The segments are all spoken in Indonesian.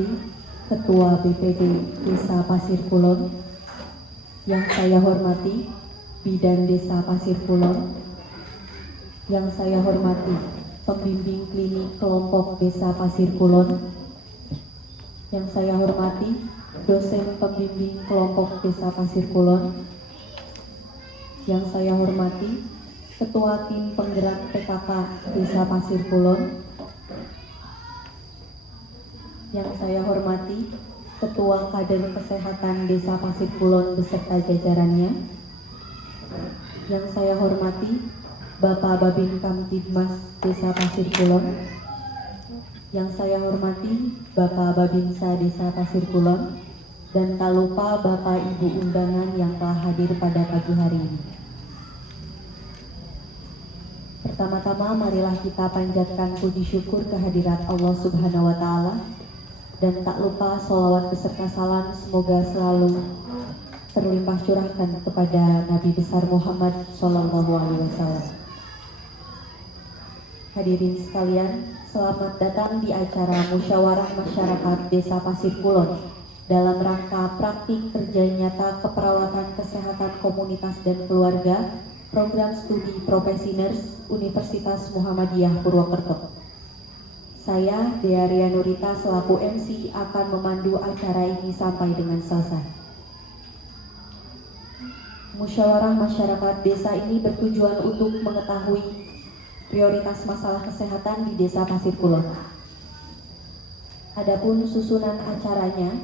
hormati Ketua BPD Desa Pasir Kulon, yang saya hormati Bidan Desa Pasir Kulon, yang saya hormati Pembimbing Klinik Kelompok Desa Pasir Kulon, yang saya hormati Dosen Pembimbing Kelompok Desa Pasir Kulon, yang saya hormati Ketua Tim Penggerak PKK Desa Pasir Kulon, yang saya hormati Ketua Kader Kesehatan Desa Pasir Kulon beserta jajarannya, yang saya hormati Bapak Babin Kamtibmas Desa Pasir Kulon, yang saya hormati Bapak Babinsa Desa Pasir Kulon, dan tak lupa Bapak Ibu undangan yang telah hadir pada pagi hari ini. Pertama-tama marilah kita panjatkan puji syukur kehadirat Allah Subhanahu wa Ta'ala, dan tak lupa sholawat beserta salam semoga selalu terlimpah curahkan kepada Nabi besar Muhammad Sallallahu Alaihi Wasallam. Hadirin sekalian, selamat datang di acara Musyawarah Masyarakat Desa Pasir Kulon dalam rangka praktik kerja nyata keperawatan kesehatan komunitas dan keluarga Program Studi Profesi Nurse Universitas Muhammadiyah Purwokerto. Saya, Dea Ria Nurita selaku MC akan memandu acara ini sampai dengan selesai. Musyawarah masyarakat desa ini bertujuan untuk mengetahui prioritas masalah kesehatan di Desa Pasir Kulon. Adapun susunan acaranya,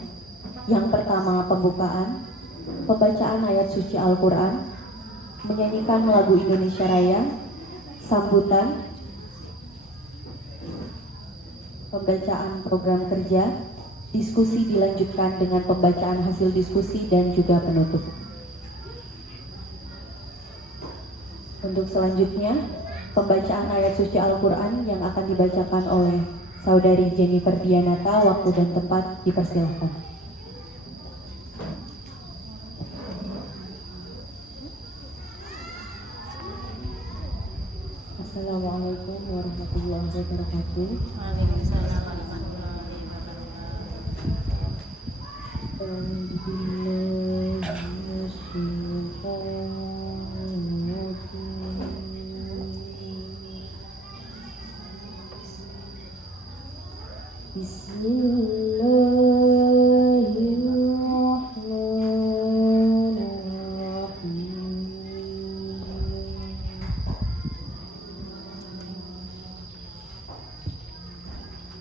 yang pertama pembukaan, pembacaan ayat suci Al-Quran, menyanyikan lagu Indonesia Raya, sambutan, pembacaan program kerja, diskusi dilanjutkan dengan pembacaan hasil diskusi dan juga penutup. Untuk selanjutnya, pembacaan ayat suci Al-Quran yang akan dibacakan oleh Saudari Jennifer Dianata. Waktu dan tempat dipersilakan. Assalamualaikum warahmatullahi wabarakatuh. Waalaikumsalam warahmatullahi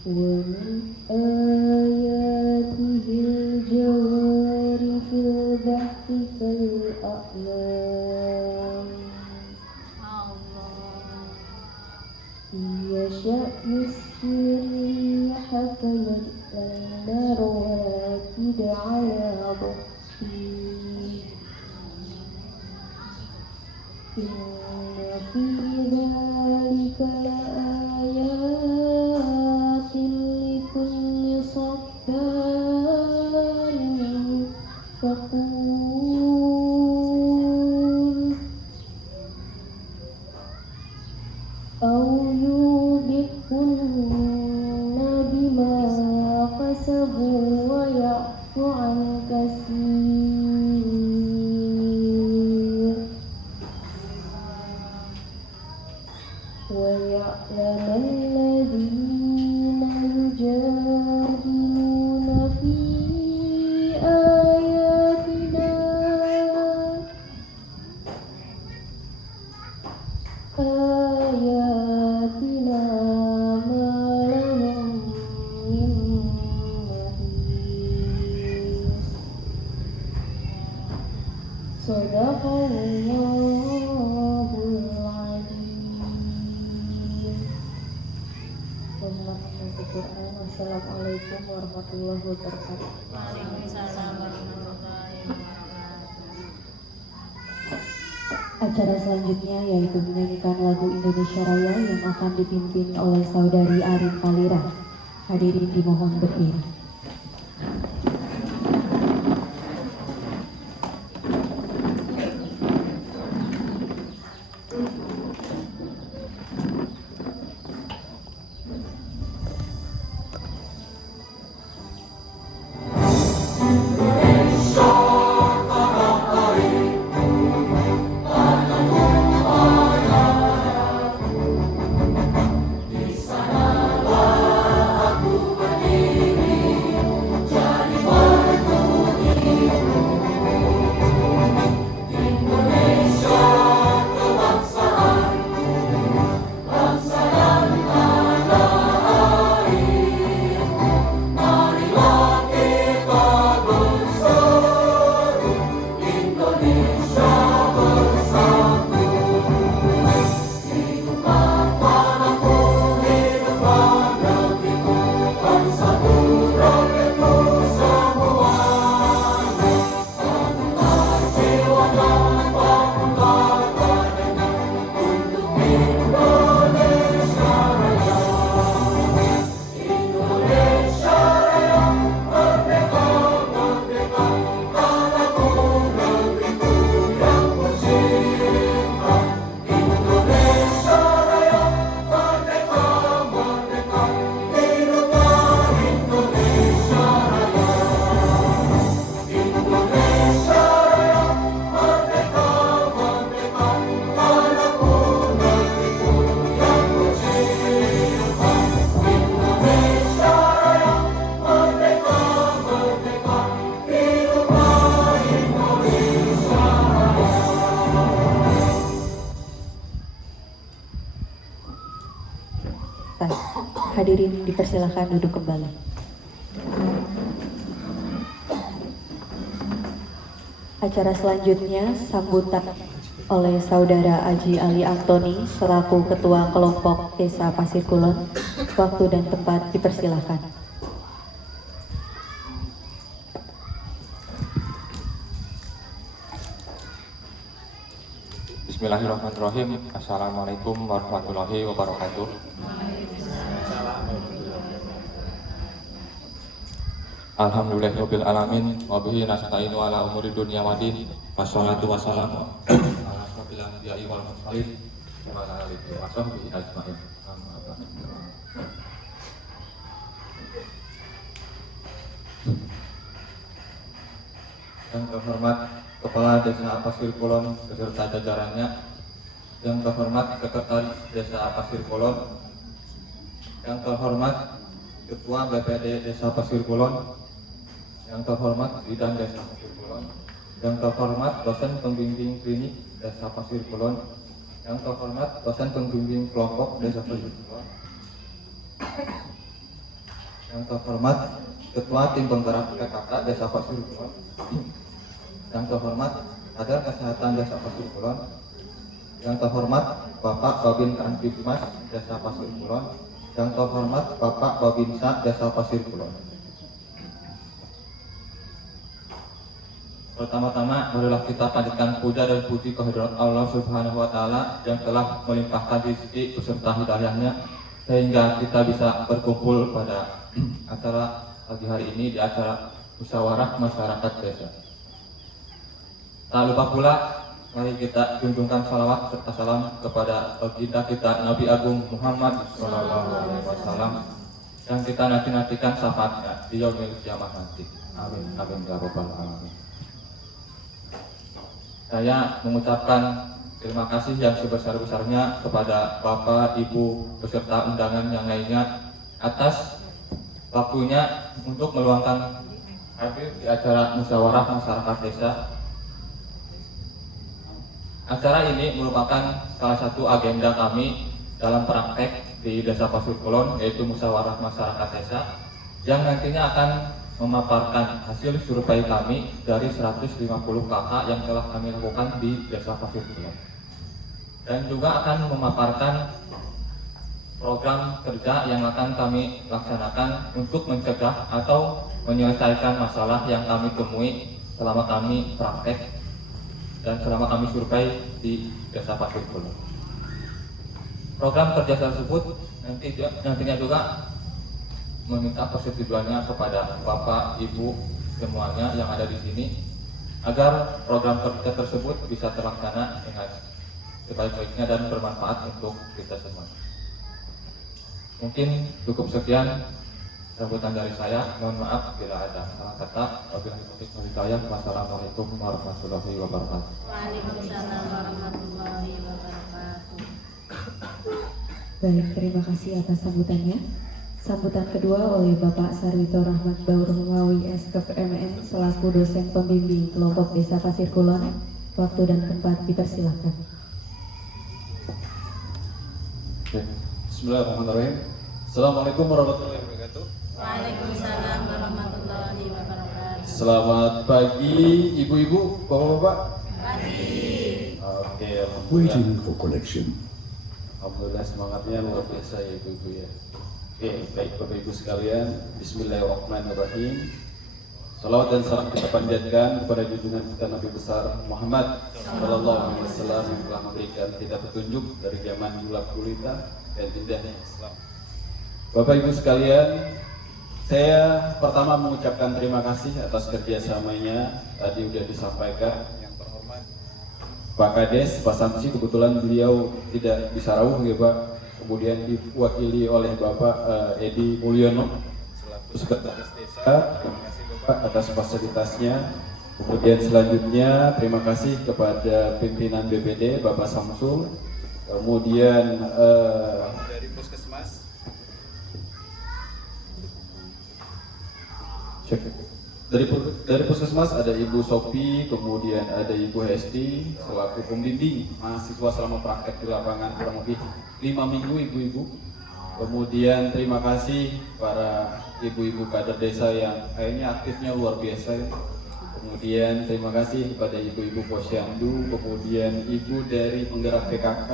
ومن آياته الجوار في البحر كالأعلام إن يشأ يسكن الريح فيظللن رواكد على ظهره إن في ذلك لآيات لكل صبار شكور أو يوبقهن بما كسبوا ويعفو عن كثير ويعلم الذين يجادلون في آياتنا ما لهم من محيص صدق Allahul Azim. Assalamualaikum warahmatullahi wabarakatuh. Waalaikumsalam warahmatullahi wabarakatuh. Acara selanjutnya yaitu menyanyikan lagu Indonesia Raya yang akan dipimpin oleh Saudari Arin Kalira. Hadirin dimohon berdiri. Hadirin dipersilakan duduk kembali. Acara selanjutnya sambutan oleh Saudara Aji Ali Antoni selaku Ketua Kelompok Desa Pasir Kulon. Waktu dan tempat dipersilakan. Bismillahirrahmanirrahim. Assalamualaikum warahmatullahi wabarakatuh. Alhamdulillahirabbil alamin wa bihi nasta'inu ala umuri dunya waddin. Wassalatu wassalamu ala asrofil anbiya'i wal mursalin wa ala alihi wa sahbihi ajmain. Amma ba'd. Yang terhormat Kepala Desa Pasir Kulon beserta jajarannya, yang terhormat Sekretaris Desa Pasir Kulon, yang terhormat Ketua BPD Desa Pasir Kulon, yang terhormat Bidan Desa Pasir Kulon, yang terhormat dosen pembimbing klinik Desa Pasir Kulon, yang terhormat dosen pembimbing kelompok Desa Pasir Kulon, yang terhormat Ketua Tim Penggerak PKK Desa Pasir Kulon, yang terhormat Kader Kesehatan Desa Pasir Kulon, yang terhormat Bapak Babin Kantipmas Desa Pasir Kulon, yang terhormat Bapak Babinsa Desa Pasir Kulon. Pertama-tama marilah kita panjatkan puja dan puji kehadirat Allah Subhanahu wa taala yang telah melimpahkan rezeki beserta hidayahnya sehingga kita bisa berkumpul pada acara pagi hari ini di acara musyawarah masyarakat desa. Tak lupa pula, mari kita junjungkan salawat serta salam kepada baginda kita Nabi Agung Muhammad SAW yang kita nanti-nantikan syafaatnya di yaumil kiamah nanti. Amin. Amin ya rabbal alamin. Saya mengucapkan terima kasih yang sebesar-besarnya kepada Bapak, Ibu, beserta undangan yang lainnya atas waktunya untuk meluangkan hadir di acara musyawarah masyarakat desa. Acara ini merupakan salah satu agenda kami dalam praktek di Desa Pasir Kulon, yaitu musyawarah masyarakat desa yang nantinya akan memaparkan hasil survei kami dari 150 KK yang telah kami lakukan di Desa Pasir Kulon, dan juga akan memaparkan program kerja yang akan kami laksanakan untuk mencegah atau menyelesaikan masalah yang kami temui selama kami praktek dan selama kami survei di Desa Pasir Kulon. Program kerja tersebut nantinya juga meminta persetujuannya kepada Bapak, Ibu semuanya yang ada di sini agar program kerja tersebut bisa terlaksana dengan sebaik-baiknya dan bermanfaat untuk kita semua. Mungkin cukup sekian sambutan dari saya. Mohon maaf bila ada salah kata. Wabillahi taufiq wal hidayah. Wassalamualaikum warahmatullahi wabarakatuh. Waalaikumsalam warahmatullahi wabarakatuh. Baik, terima kasih atas sambutannya. Sambutan kedua oleh Bapak Sarwito Rahmat Baurmawi SKPMN selaku dosen pembimbing kelompok Desa Pasir Kulon. Waktu dan tempat dipersilakan. Bismillahirrahmanirrahim. Assalamualaikum warahmatullahi wabarakatuh. Waalaikumsalam warahmatullahi wabarakatuh. Selamat pagi ibu-ibu, bapak-bapak. Pagi. Oke, alhamdulillah. Waiting for connection. Alhamdulillah semangatnya luar biasa ya ibu-ibu ya. Oke, baik bapak ibu sekalian. Bismillahirrahmanirrahim. Salawat dan salam kita panjatkan kepada junjungan kita Nabi besar Muhammad Sallallahu Alaihi Wasallam yang telah memberikan kita petunjuk dari zaman gelap gulita dan indahnya Islam. Bapak ibu sekalian, saya pertama mengucapkan terima kasih atas kerjasamanya. Tadi sudah disampaikan yang terhormat Pak Kades, Pak Samsi, kebetulan beliau tidak bisa rawuh ya Pak. Kemudian diwakili oleh Bapak Edi Mulyono selaku Sekretaris Desa. Terima kasih Bapak atas fasilitasnya. Kemudian selanjutnya terima kasih kepada pimpinan BPD Bapak Samsul. Kemudian dari Puskesmas. Dari Puskesmas ada Ibu Sopi, kemudian ada Ibu Hesti selaku pembimbing mahasiswa selama praktek di lapangan kurang lebih 5 minggu ibu-ibu. Kemudian terima kasih para ibu-ibu kader desa yang kayaknya aktifnya luar biasa ya. Kemudian terima kasih kepada ibu-ibu posyandu, kemudian ibu dari penggerak PKK.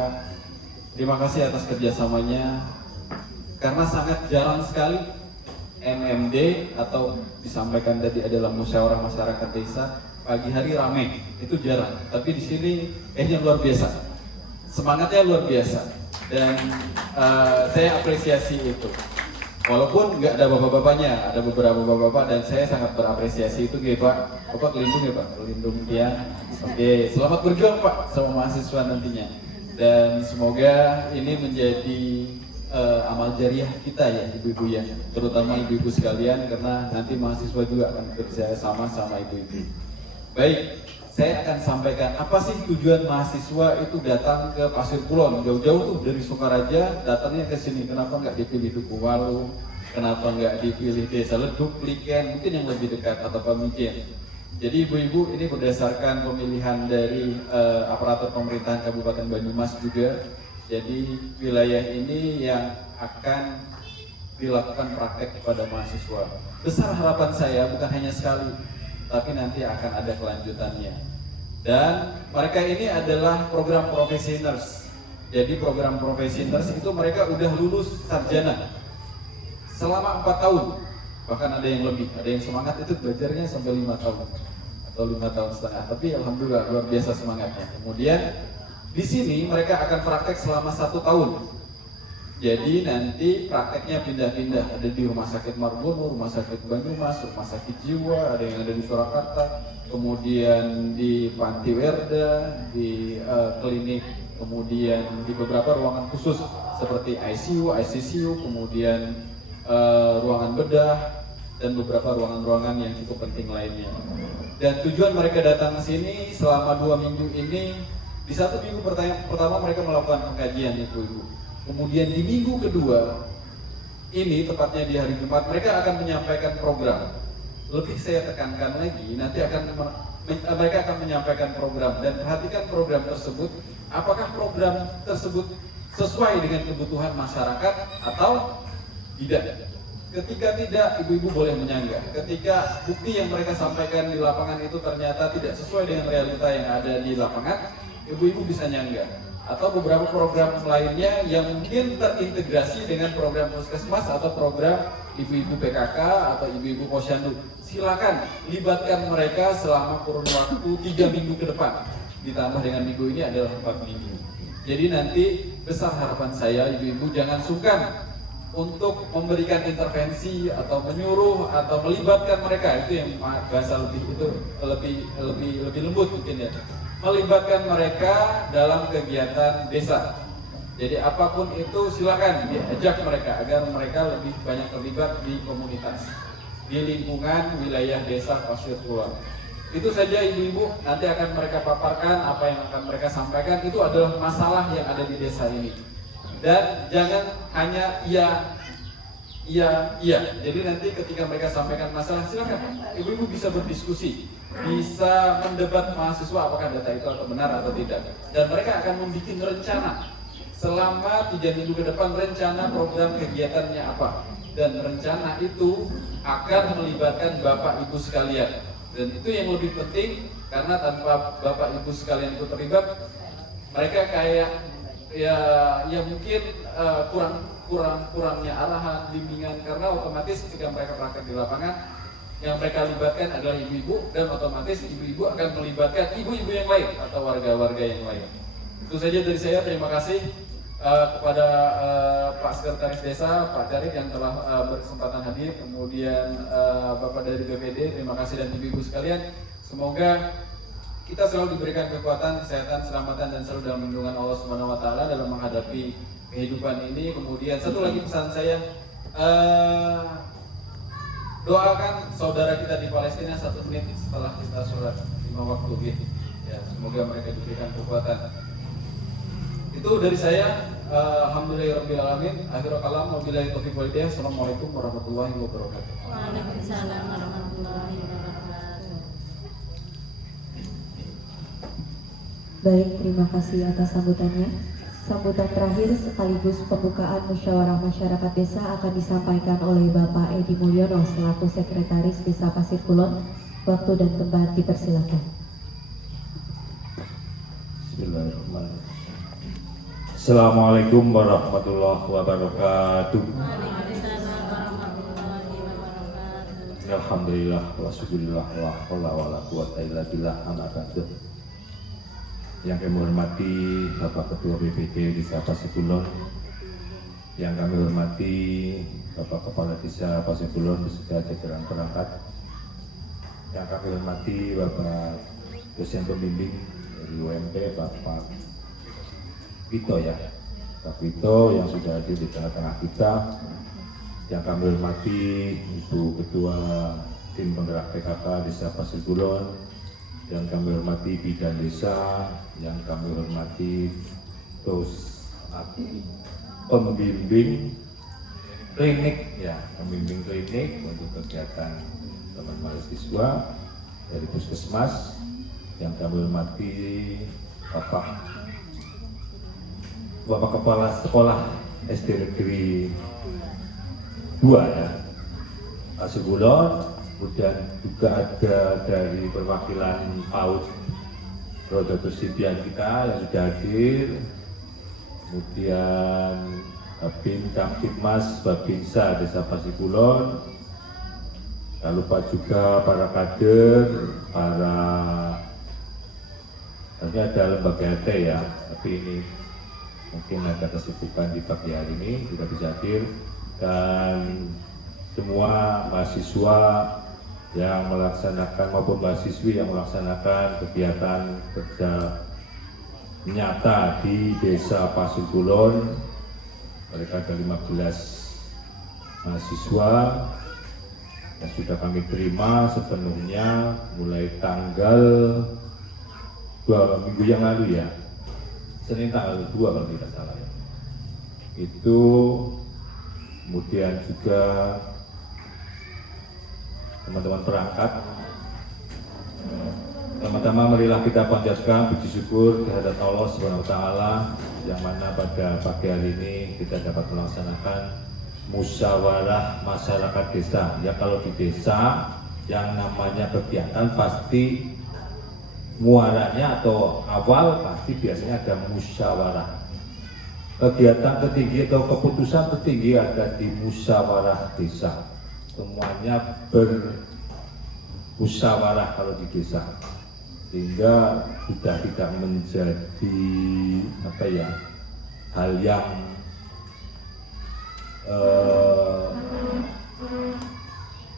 Terima kasih atas kerjasamanya, karena sangat jarang sekali MMD atau disampaikan tadi adalah musyawarah masyarakat desa pagi hari ramai, itu jarang. Tapi di sini kayaknya luar biasa, semangatnya luar biasa, dan saya apresiasi itu. Walaupun nggak ada bapak-bapaknya, ada beberapa bapak-bapak, dan saya sangat berapresiasi itu, ya Pak. Bapak kelindung ya Pak, kelindung ya. Oke, selamat berjuang Pak sama mahasiswa nantinya. Dan semoga ini menjadi amal jariah kita ya ibu-ibu ya, terutama ibu-ibu sekalian, karena nanti mahasiswa juga akan bekerja sama ibu-ibu. Baik, saya akan sampaikan apa sih tujuan mahasiswa itu datang ke Pasir Kulon, jauh-jauh tuh dari Sukaraja datangnya ke sini. Kenapa nggak dipilih Dukuhwalu? Kenapa nggak dipilih Desa Leduk, Liken, mungkin yang lebih dekat, atau Pamijen? Jadi ibu-ibu, ini berdasarkan pemilihan dari aparatur pemerintahan Kabupaten Banyumas juga. Jadi wilayah ini yang akan dilakukan praktek kepada mahasiswa. Besar harapan saya bukan hanya sekali, tapi nanti akan ada kelanjutannya. Dan mereka ini adalah program profesioners. Jadi program profesioners itu mereka udah lulus sarjana selama 4 tahun, bahkan ada yang lebih, ada yang semangat itu belajarnya sampai 5 tahun atau 5 tahun setengah. Tapi alhamdulillah luar biasa semangatnya. Kemudian di sini mereka akan praktek selama 1 tahun. Jadi nanti prakteknya pindah-pindah, ada di Rumah Sakit Margono, Rumah Sakit Banyumas, Rumah Sakit Jiwa, ada yang ada di Surakarta, kemudian di Panti Werda, di klinik, kemudian di beberapa ruangan khusus seperti ICU, ICCU, kemudian ruangan bedah, dan beberapa ruangan-ruangan yang cukup penting lainnya. Dan tujuan mereka datang ke sini selama 2 minggu ini, di 1 minggu pertama mereka melakukan pengkajian ibu-ibu. Kemudian di minggu kedua ini, tepatnya di hari Jumat, mereka akan menyampaikan program. Lebih saya tekankan lagi, nanti mereka akan menyampaikan program, dan perhatikan program tersebut, apakah program tersebut sesuai dengan kebutuhan masyarakat atau tidak. Ketika tidak, ibu-ibu boleh menyanggah. Ketika bukti yang mereka sampaikan di lapangan itu ternyata tidak sesuai dengan realita yang ada di lapangan, ibu-ibu bisa nyanggah. Atau beberapa program lainnya yang mungkin terintegrasi dengan program puskesmas atau program ibu-ibu PKK atau ibu-ibu posyandu. Silakan libatkan mereka selama kurun waktu 3 minggu ke depan. Ditambah dengan minggu ini adalah 4 minggu. Jadi nanti besar harapan saya, ibu-ibu jangan sungkan untuk memberikan intervensi atau menyuruh atau melibatkan mereka. Itu yang bahasa lebih lembut mungkin ya. Melibatkan mereka dalam kegiatan desa. Jadi apapun itu silakan diajak mereka agar mereka lebih banyak terlibat di komunitas, di lingkungan wilayah desa Pasir Kulon. Itu saja ibu-ibu, nanti akan mereka paparkan apa yang akan mereka sampaikan. Itu adalah masalah yang ada di desa ini. Dan jangan hanya iya. Jadi nanti ketika mereka sampaikan masalah, silakan ibu-ibu bisa berdiskusi, bisa mendebat mahasiswa apakah data itu atau benar atau tidak. Dan mereka akan membuat rencana selama 3 minggu ke depan, rencana program kegiatannya apa. Dan rencana itu akan melibatkan Bapak Ibu sekalian. Dan itu yang lebih penting, karena tanpa Bapak Ibu sekalian itu terlibat, mereka kayak ya mungkin kurangnya arahan, bimbingan, karena otomatis ketika mereka praktek di lapangan, yang mereka libatkan adalah ibu-ibu, dan otomatis ibu-ibu akan melibatkan ibu-ibu yang lain atau warga-warga yang lain. Itu saja dari saya. Terima kasih kepada Pak Sekretaris Desa, Pak Jarid yang telah berkesempatan hadir, kemudian Bapak dari BPD, terima kasih, dan ibu-ibu sekalian. Semoga kita selalu diberikan kekuatan, kesehatan, keselamatan, dan selalu dalam lindungan Allah Subhanahu wa Ta'ala dalam menghadapi kehidupan ini. Kemudian satu lagi pesan saya, doakan saudara kita di Palestina 1 menit setelah kita sholat 5 waktu gitu. Ya, semoga mereka diberikan kekuatan. Itu dari saya. Alhamdulillahirobbilalamin. Akhirul kalam, wabillahi taufiq wal hidayah. Assalamualaikum warahmatullahi wabarakatuh. Waalaikumsalam warahmatullahi wabarakatuh. Baik, terima kasih atas sambutannya. Sambutan terakhir sekaligus pembukaan musyawarah masyarakat desa akan disampaikan oleh Bapak Edi Mulyono selaku Sekretaris Desa Pasir Kulon. Waktu dan tempat dipersilakan. Bismillahirrahmanirrahim. Assalamualaikum warahmatullahi wabarakatuh. Waalaikumsalam warahmatullahi wabarakatuh. Alhamdulillah wa syukurillah wa haula wala quwata illa billah amma ba'du. Yang kami hormati Bapak Ketua BPD Desa Pasir Kulon, yang kami hormati Bapak Kepala Desa Pasir Kulon beserta jajaran perangkat, yang kami hormati Bapak dosen pembimbing dari UMP Bapak Vito ya, Pak Vito yang sudah hadir di tengah-tengah kita, yang kami hormati Ibu Ketua Tim Penggerak PKK Desa Pasir Kulon, yang kami hormati bidan desa, yang kami hormati terus pembimbing klinik ya, pembimbing klinik untuk kegiatan teman mahasiswa dari puskesmas, yang kami hormati Bapak Kepala Sekolah SD Negeri 2 ya, Pasir Kulon. Kemudian juga ada dari perwakilan PAUD Rodotus Simpian kita yang sudah hadir, kemudian Babin Kamtibmas Babinsa Desa Pasir Kulon. Tak lupa juga para kader, artinya ada lembaga RT ya, tapi ini mungkin ada kesibukan di pagi hari ini tidak bisa hadir, dan semua mahasiswa yang melaksanakan maupun mahasiswi yang melaksanakan kegiatan kerja nyata di Desa Pasir Kulon. Mereka ada 15 mahasiswa yang sudah kami terima sepenuhnya mulai tanggal 2 minggu yang lalu ya, Senin tanggal 2 kalau tidak salah ya. Itu kemudian juga teman-teman perangkat, pertama-tama marilah kita panjatkan puji syukur kehadirat Allah SWT, yang mana pada pagi hari ini kita dapat melaksanakan musyawarah masyarakat desa. Ya, kalau di desa yang namanya kegiatan pasti muaranya atau awal pasti biasanya ada musyawarah. Kegiatan tertinggi atau keputusan tertinggi ada di musyawarah desa. Semuanya bermusyawarah kalau di desa, sehingga sudah tidak menjadi hal yang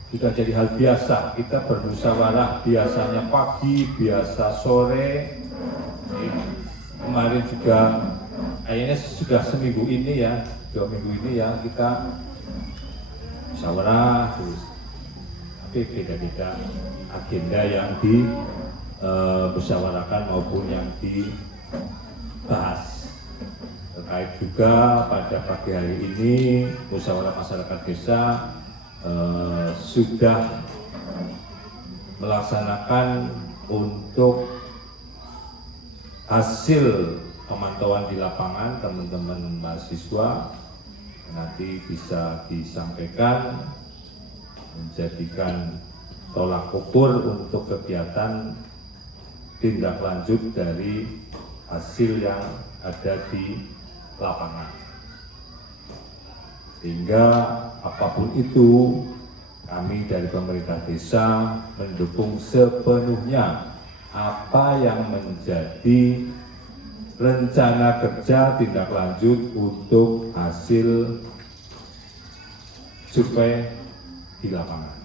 sudah jadi hal biasa. Kita bermusyawarah biasanya pagi, biasa sore. Kemarin juga kayaknya sudah seminggu ini ya, 2 minggu ini ya kita musyawarah terus, tapi beda-beda agenda yang dimusyawarakan maupun yang dibahas. Terkait juga pada pagi hari ini musyawarah masyarakat desa sudah melaksanakan untuk hasil pemantauan di lapangan teman-teman mahasiswa. Nanti bisa disampaikan menjadikan tolak ukur untuk kegiatan tindak lanjut dari hasil yang ada di lapangan, sehingga apapun itu kami dari pemerintah desa mendukung sepenuhnya apa yang menjadi rencana kerja tindak lanjut untuk hasil survei di lapangan.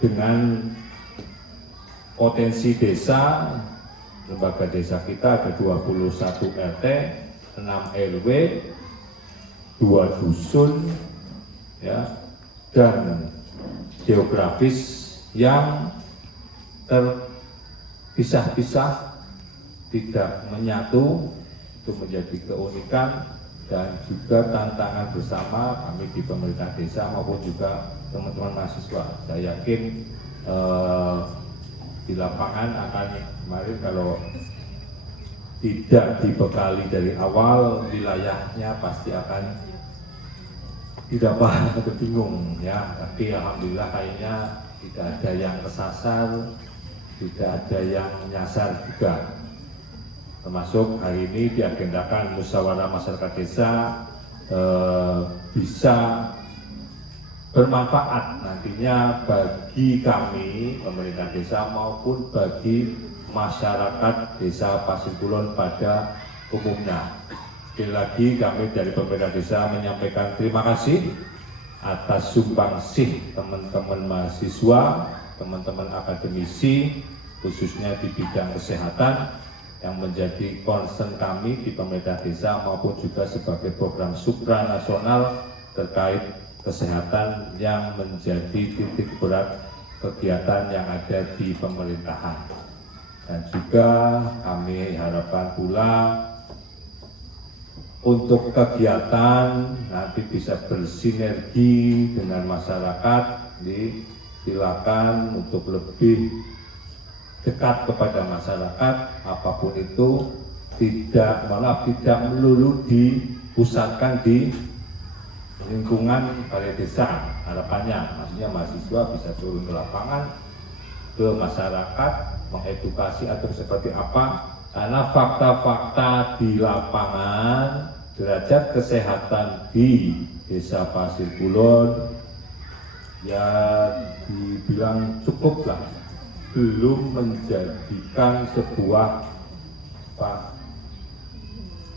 Dengan potensi desa, lembaga desa kita ada 21 RT, 6 RW, 2 dusun, ya, dan geografis yang terpisah-pisah, tidak menyatu. Itu menjadi keunikan dan juga tantangan bersama kami di pemerintah desa maupun juga teman-teman mahasiswa. Saya yakin di lapangan akan kemarin kalau tidak dibekali dari awal, wilayahnya pasti akan tidak paham atau bingung ya. Tapi alhamdulillah kayaknya tidak ada yang kesasar, tidak ada yang nyasar juga. Termasuk hari ini diagendakan musyawarah masyarakat desa bisa bermanfaat nantinya bagi kami pemerintah desa maupun bagi masyarakat desa Pasir Kulon pada umumnya. Sekali lagi kami dari pemerintah desa menyampaikan terima kasih atas sumbangsih teman-teman mahasiswa, teman-teman akademisi, khususnya di bidang kesehatan yang menjadi concern kami di pemerintah desa maupun juga sebagai program supranasional terkait kesehatan yang menjadi titik berat kegiatan yang ada di pemerintahan. Dan juga kami harapkan pula untuk kegiatan nanti bisa bersinergi dengan masyarakat, silakan untuk lebih dekat kepada masyarakat, apapun itu tidak melulu dipusatkan di lingkungan balai desa. Harapannya maksudnya mahasiswa bisa turun ke lapangan, ke masyarakat, mengedukasi atau seperti apa, karena fakta-fakta di lapangan derajat kesehatan di Desa Pasir Kulon ya dibilang cukup lah, belum menjadikan sebuah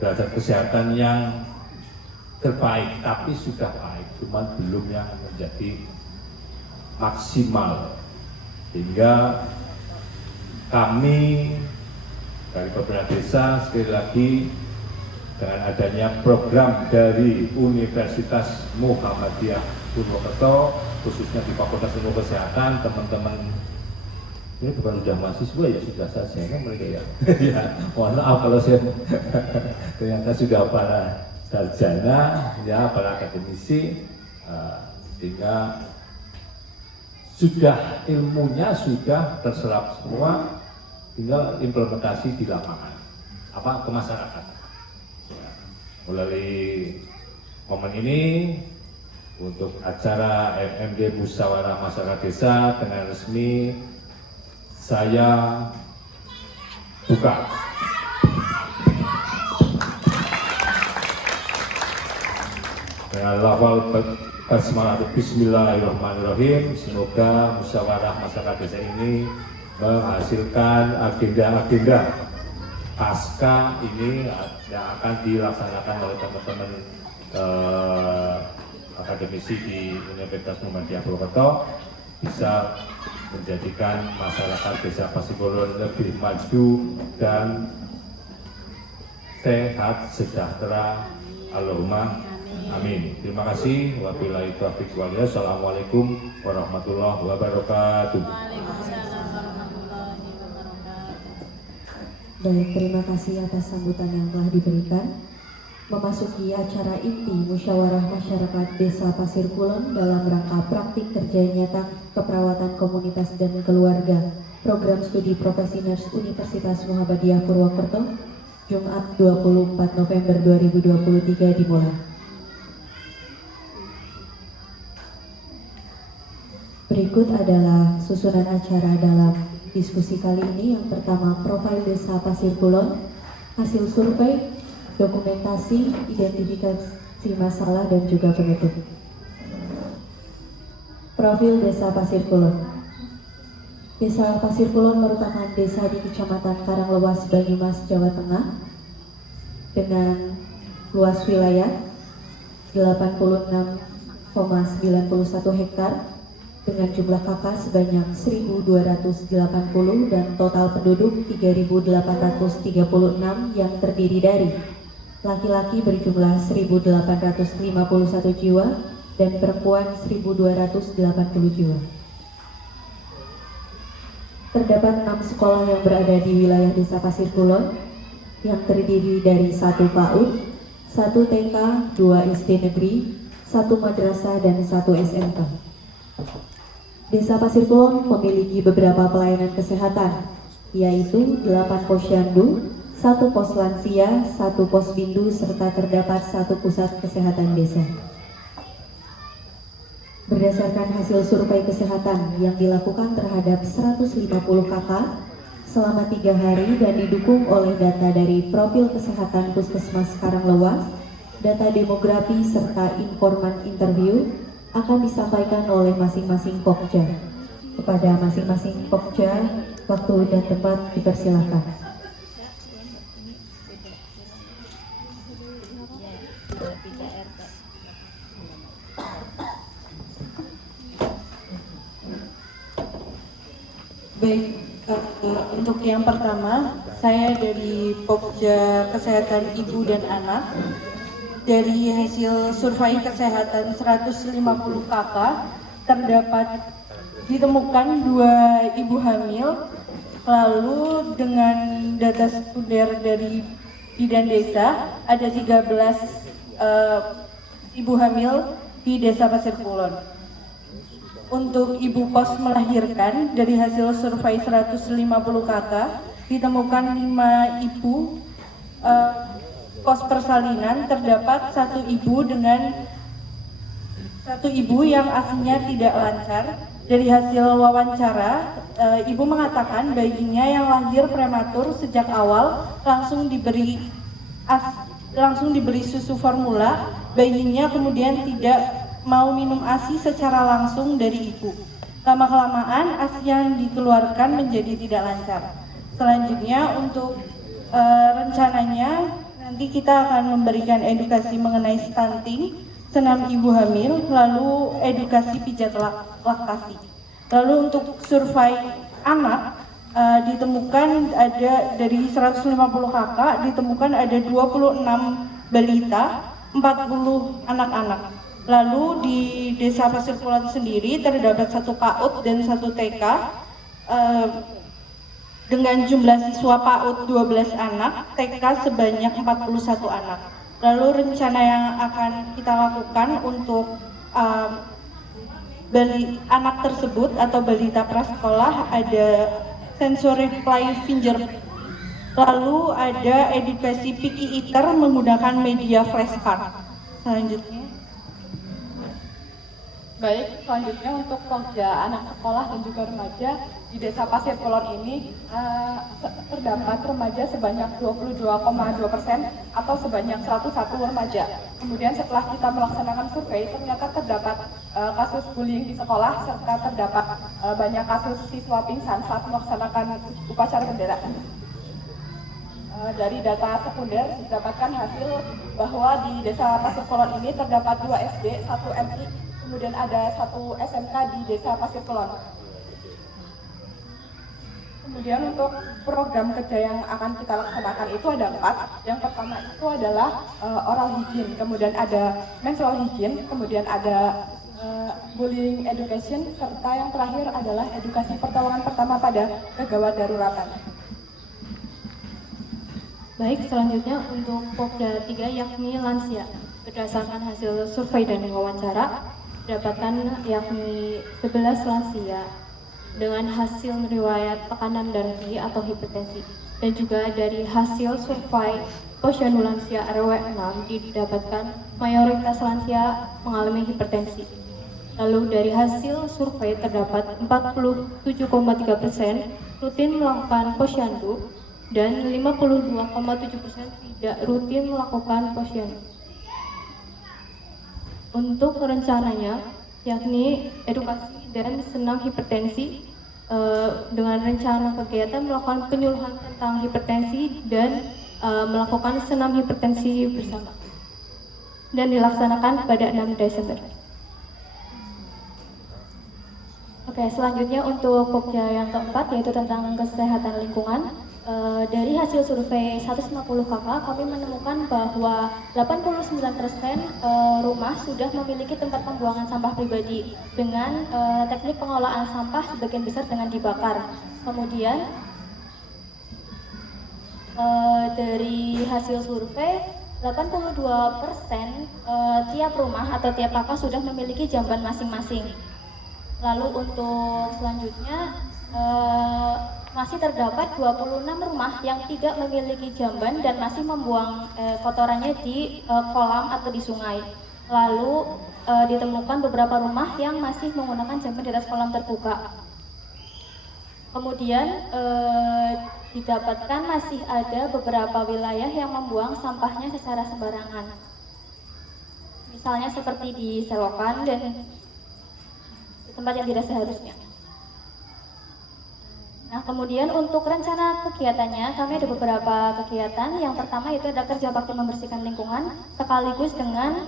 derajat kesehatan yang terbaik, tapi sudah baik, cuman belum yang menjadi maksimal. Sehingga kami dari pemerintah desa sekali lagi dengan adanya program dari Universitas Muhammadiyah Purwokerto, khususnya di Fakultas Ilmu Kesehatan, teman-teman ini bukan sudah mahasiswa ya, sudah sarjana mereka ya. Ya, mohon maaf kalau saya ternyata sudah para sarjana, ya para akademisi, sehingga sudah ilmunya sudah terserap semua, tinggal implementasi di lapangan, ke masyarakat. Ya, melalui momen ini untuk acara MMD Musyawarah Masyarakat Desa dengan resmi saya buka. Dengan lafal basmalah bismillahirrahmanirrahim, semoga musyawarah masyarakat desa ini menghasilkan agenda-agenda pasca ini yang akan dilaksanakan oleh teman-teman akademisi di Universitas Muhammadiyah Purwokerto, bisa menjadikan masyarakat desa Pasir Kulon lebih maju dan sehat sejahtera. Allahumma amin. Terima kasih. Wabillahi taufiq wal hidayah. Assalamualaikum warahmatullahi wabarakatuh. Waalaikumsalam warahmatullahi wabarakatuh. Baik, terima kasih atas sambutan yang telah diberikan. Memasuki acara inti musyawarah masyarakat Desa Pasir Kulon dalam rangka praktik kerja nyata keperawatan komunitas dan keluarga program studi profesi nurs Universitas Muhammadiyah Purwokerto, Jumat 24 November 2023 dimulai. Berikut adalah susunan acara dalam diskusi kali ini. Yang pertama, profil Desa Pasir Kulon, hasil survei, dokumentasi, identifikasi masalah, dan juga penutup. Profil Desa Pasir Kulon. Desa Pasir Kulon merupakan desa di Kecamatan Karanglewas, Banyumas, Jawa Tengah dengan luas wilayah 86,91 hektar dengan jumlah KK sebanyak 1.280 dan total penduduk 3.836 yang terdiri dari laki-laki berjumlah 1.851 jiwa dan perempuan 1.280 jiwa. Terdapat 6 sekolah yang berada di wilayah Desa Pasir Kulon yang terdiri dari 1 PAUD, 1 TK, 2 SD negeri, 1 madrasah, dan 1 SMK. Desa Pasir Kulon memiliki beberapa pelayanan kesehatan, yaitu 8 posyandu, 1 pos lansia, 1 pos bindu, serta terdapat 1 pusat kesehatan desa. Berdasarkan hasil survei kesehatan yang dilakukan terhadap 150 kakak selama 3 hari dan didukung oleh data dari profil kesehatan Puskesmas Karanglewas, data demografi serta informan interview akan disampaikan oleh masing-masing Pokja. Kepada masing-masing Pokja, waktu dan tempat dipersilakan. Baik, untuk yang pertama, saya dari Pokja Kesehatan Ibu dan Anak. Dari hasil survei kesehatan 150 kakak, terdapat ditemukan 2 ibu hamil. Lalu dengan data sekunder dari Bidan Desa, ada 13 ibu hamil di Desa Pasir Kulon. Untuk ibu pos melahirkan, dari hasil survei 150 kakak, ditemukan 5 ibu pos persalinan, terdapat 1 ibu yang aslinya tidak lancar. Dari hasil wawancara, ibu mengatakan bayinya yang lahir prematur sejak awal langsung diberi susu formula. Bayinya kemudian tidak mau minum ASI secara langsung dari ibu. Lama-kelamaan ASI yang dikeluarkan menjadi tidak lancar. Selanjutnya untuk rencananya nanti kita akan memberikan edukasi mengenai stunting, senam ibu hamil, lalu edukasi pijat laktasi. Lalu untuk survei anak, ditemukan ada dari 150 kakak, ditemukan ada 26 balita, 40 anak-anak. Lalu di Desa Pasir Kulon sendiri terdapat 1 PAUD dan 1 TK, dengan jumlah siswa PAUD 12 anak, TK sebanyak 41 anak. Lalu rencana yang akan kita lakukan untuk anak tersebut atau balita prasekolah ada sensory play finger, lalu ada edukasi Piki Iter menggunakan media flashcard. Selanjutnya untuk Pokja anak sekolah dan juga remaja di Desa Pasir Kulon ini terdapat remaja sebanyak 22,2% atau sebanyak 101 remaja. Kemudian setelah kita melaksanakan survei, ternyata terdapat kasus bullying di sekolah serta terdapat banyak kasus siswa pingsan saat melaksanakan upacara bendera. Dari data sekunder didapatkan hasil bahwa di Desa Pasir Kulon ini terdapat 2 SD, 1 MI, kemudian ada 1 SMK di Desa Pasir Kulon. Kemudian untuk program kerja yang akan kita laksanakan itu ada 4. Yang pertama itu adalah oral hygiene, kemudian ada menstrual hygiene, kemudian ada bullying education, serta yang terakhir adalah edukasi pertolongan pertama pada gawat daruratan. Baik, selanjutnya untuk Pokja 3 yakni lansia. Berdasarkan hasil survei dan wawancara, dapatkan yakni 11 lansia dengan hasil riwayat tekanan darah tinggi atau hipertensi. Dan juga dari hasil survei posyandu lansia RW 6 didapatkan mayoritas lansia mengalami hipertensi. Lalu dari hasil survei terdapat 47,3% rutin melakukan posyandu dan 52,7% tidak rutin melakukan posyandu. Untuk rencananya yakni edukasi dan senam hipertensi dengan rencana kegiatan melakukan penyuluhan tentang hipertensi dan melakukan senam hipertensi bersama dan dilaksanakan pada 6 Desember. Oke, selanjutnya untuk Pokja yang keempat yaitu tentang kesehatan lingkungan. Dari hasil survei 150 kakak, kami menemukan bahwa 89% rumah sudah memiliki tempat pembuangan sampah pribadi dengan teknik pengolahan sampah sebagian besar dengan dibakar. Kemudian dari hasil survei 82% tiap rumah atau tiap kakak sudah memiliki jamban masing-masing. Lalu untuk selanjutnya masih terdapat 26 rumah yang tidak memiliki jamban dan masih membuang kotorannya di kolam atau di sungai. Lalu ditemukan beberapa rumah yang masih menggunakan jamban di atas kolam terbuka. Kemudian didapatkan masih ada beberapa wilayah yang membuang sampahnya secara sembarangan. Misalnya seperti di selokan dan di tempat yang tidak seharusnya. Nah, kemudian untuk rencana kegiatannya, kami ada beberapa kegiatan. Yang pertama itu ada kerja bakti membersihkan lingkungan sekaligus dengan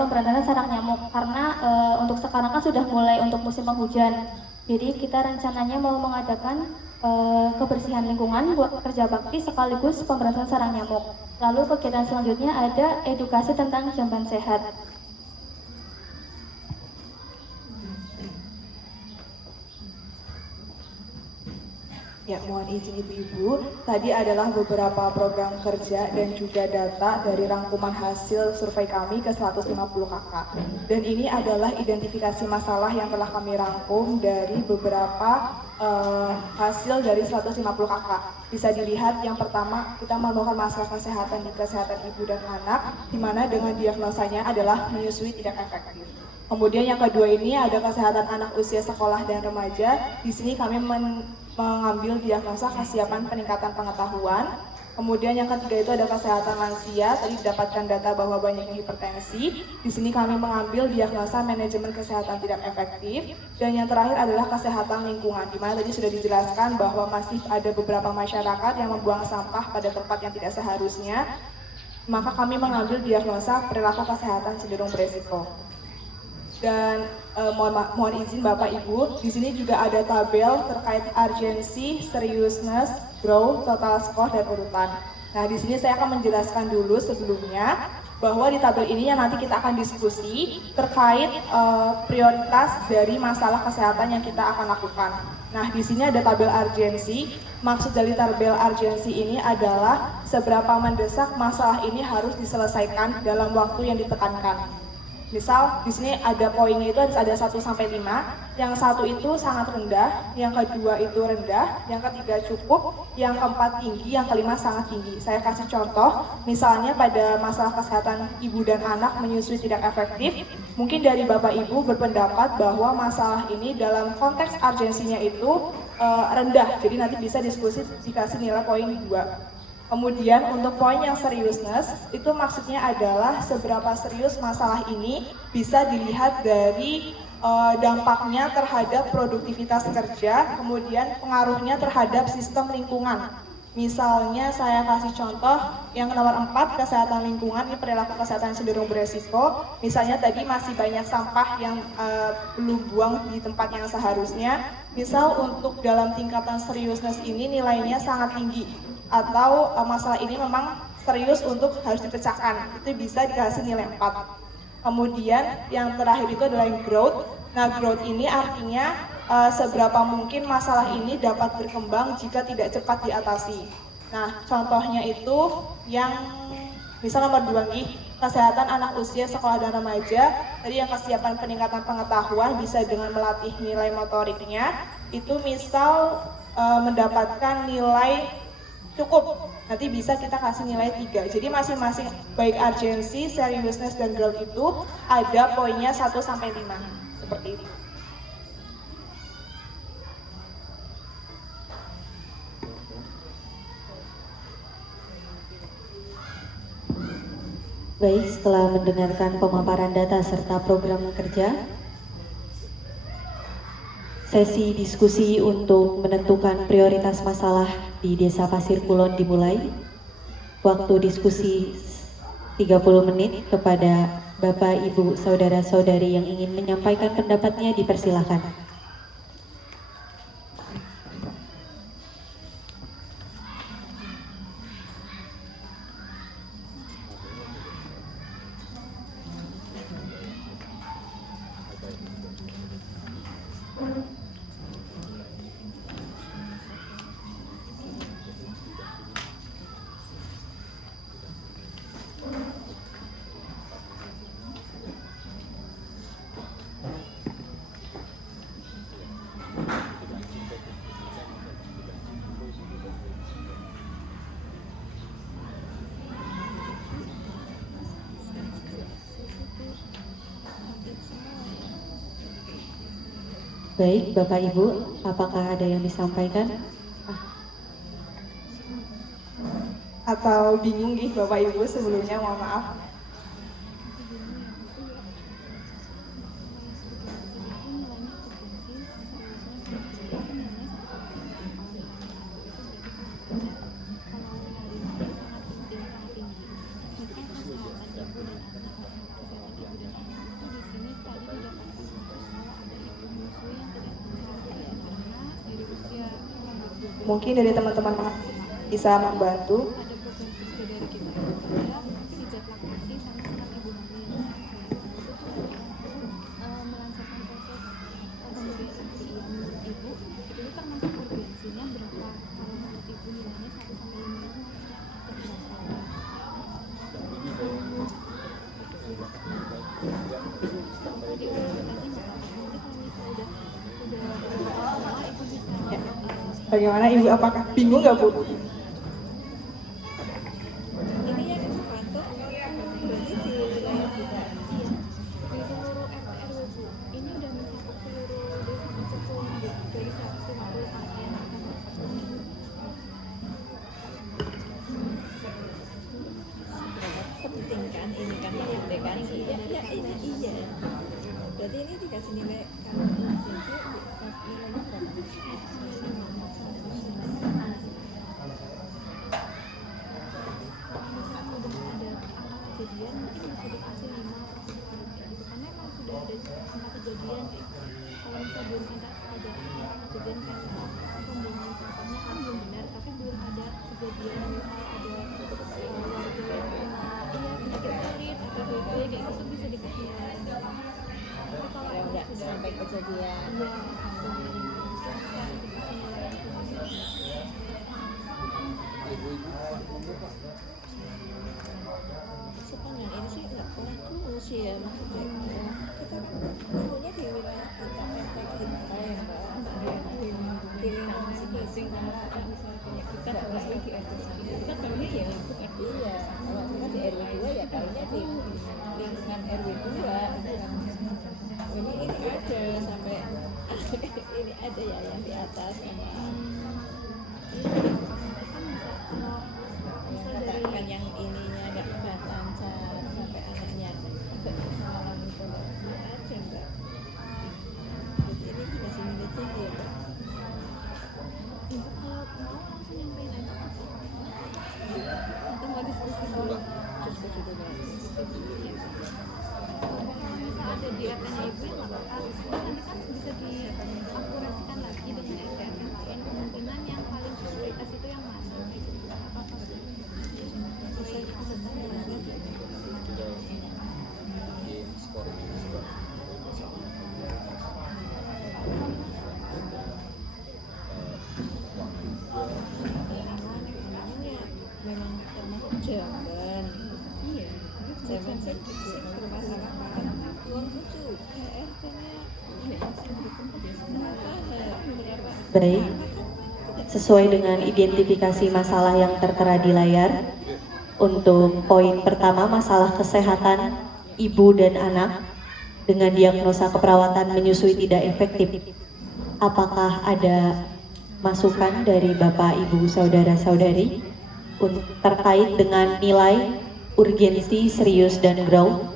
pemberantasan sarang nyamuk. Karena untuk sekarang kan sudah mulai untuk musim penghujan. Jadi kita rencananya mau mengadakan kebersihan lingkungan buat kerja bakti sekaligus pemberantasan sarang nyamuk. Lalu kegiatan selanjutnya ada edukasi tentang jamban sehat. Ya, mohon izin Ibu-Ibu, tadi adalah beberapa program kerja dan juga data dari rangkuman hasil survei kami ke 150 KK. Dan ini adalah identifikasi masalah yang telah kami rangkum dari beberapa hasil dari 150 KK. Bisa dilihat yang pertama, kita menemukan masalah kesehatan di kesehatan ibu dan anak, di mana dengan diagnosanya adalah menyusui tidak efektif. Kemudian yang kedua ini ada kesehatan anak usia sekolah dan remaja. Di sini kami mengambil diagnosa kesiapan peningkatan pengetahuan. Kemudian yang ketiga itu ada kesehatan lansia. Tadi didapatkan data bahwa banyaknya hipertensi. Di sini kami mengambil diagnosa manajemen kesehatan tidak efektif. Dan yang terakhir adalah kesehatan lingkungan, di mana tadi sudah dijelaskan bahwa masih ada beberapa masyarakat yang membuang sampah pada tempat yang tidak seharusnya. Maka kami mengambil diagnosa perilaku kesehatan cenderung beresiko. Dan mohon izin Bapak Ibu, di sini juga ada tabel terkait urgency, seriousness, growth, total score dan urutan. Nah, di sini saya akan menjelaskan dulu sebelumnya bahwa di tabel ini yang nanti kita akan diskusi terkait prioritas dari masalah kesehatan yang kita akan lakukan. Nah, di sini ada tabel urgency. Maksud dari tabel urgency ini adalah seberapa mendesak masalah ini harus diselesaikan dalam waktu yang ditekankan. Misal di sini ada poinnya itu ada 1 sampai 5. Yang satu itu sangat rendah, yang kedua itu rendah, yang ketiga cukup, yang keempat tinggi, yang kelima sangat tinggi. Saya kasih contoh, misalnya pada masalah kesehatan ibu dan anak menyusui tidak efektif, mungkin dari Bapak Ibu berpendapat bahwa masalah ini dalam konteks urgensinya itu rendah. Jadi nanti bisa diskusi dikasih nilai poin 2. Kemudian untuk poin yang seriousness, itu maksudnya adalah seberapa serius masalah ini bisa dilihat dari dampaknya terhadap produktivitas kerja, kemudian pengaruhnya terhadap sistem lingkungan. Misalnya saya kasih contoh yang nomor 4, kesehatan lingkungan, ini perilaku kesehatan cenderung beresiko. Misalnya tadi masih banyak sampah yang belum buang di tempat yang seharusnya. Misal untuk dalam tingkatan seriousness ini nilainya sangat tinggi, atau masalah ini memang serius untuk harus dipecahkan, itu bisa dikasih nilai 4. Kemudian yang terakhir itu adalah yang growth. Nah, growth ini artinya seberapa mungkin masalah ini dapat berkembang jika tidak cepat diatasi. Nah, contohnya itu yang misal nomor 2 nih, kesehatan anak usia sekolah dan remaja. Tadi yang kesiapan peningkatan pengetahuan bisa dengan melatih nilai motoriknya, itu misal mendapatkan nilai cukup, nanti bisa kita kasih nilai 3. Jadi masing-masing baik urgency, seriousness, dan growth itu ada poinnya 1 sampai 5. Seperti itu. Baik, setelah mendengarkan pemaparan data serta program kerja, sesi diskusi untuk menentukan prioritas masalah di Desa Pasir Kulon dimulai. Waktu diskusi 30 menit. Kepada Bapak, Ibu, Saudara-saudari yang ingin menyampaikan pendapatnya dipersilahkan. Baik, Bapak Ibu, apakah ada yang disampaikan? Atau bingung nih Bapak Ibu, sebelumnya mohon maaf. Mungkin dari teman-teman bisa membantu. Bagaimana Ibu, apakah bingung nggak Bu? Jadi ini dikasih nilai kejadian mungkin bisa dikasih 5 gitu, karena emang sudah ada kejadian kalau misalnya belum ada kejadian kayak pembunuhan sampahnya kan belum benar, tapi belum ada kejadian misal ada warga yang kena penyakit kulit atau DB kayak gitu bisa dikasih nilai. Tapi kalau udah sampai kejadian sepanjang ini sih nggak kurang terus ya, maksudnya kita tahunya di wilayah kota kita ya mbak, pilih masing-masing kita tahunya di RW kita tahunya ya lingkup RW, iya kalau kita di RW 2 ya tahunya di lingkungan RW 2. Ini ada sampai ini ada ya yang di atas sama misalkan yang ininya nggak kelihatan sampai anaknya mengalami kondisi aja mbak. Jadi ini dikasih nilai tinggi ya mbak. Ibu kalau mau langsung nyampein aja atau mau diskusi dulu? Diskusi dulu. Kalau misalnya ada di RT-nya ibu ya nggak apa-apa, nanti kan bisa diakurasikan lagi dengan RT yang lain, kemungkinan yang paling prioritas itu yang mana. Memang termasuk jamban, iya, jamban sih permasalahan uang lucu, RT-nya Baik, sesuai dengan identifikasi masalah yang tertera di layar, untuk poin pertama masalah kesehatan ibu dan anak dengan diagnosa keperawatan menyusui tidak efektif. Apakah ada masukan dari Bapak, Ibu, Saudara-saudari terkait dengan nilai, urgensi, serius, dan grow?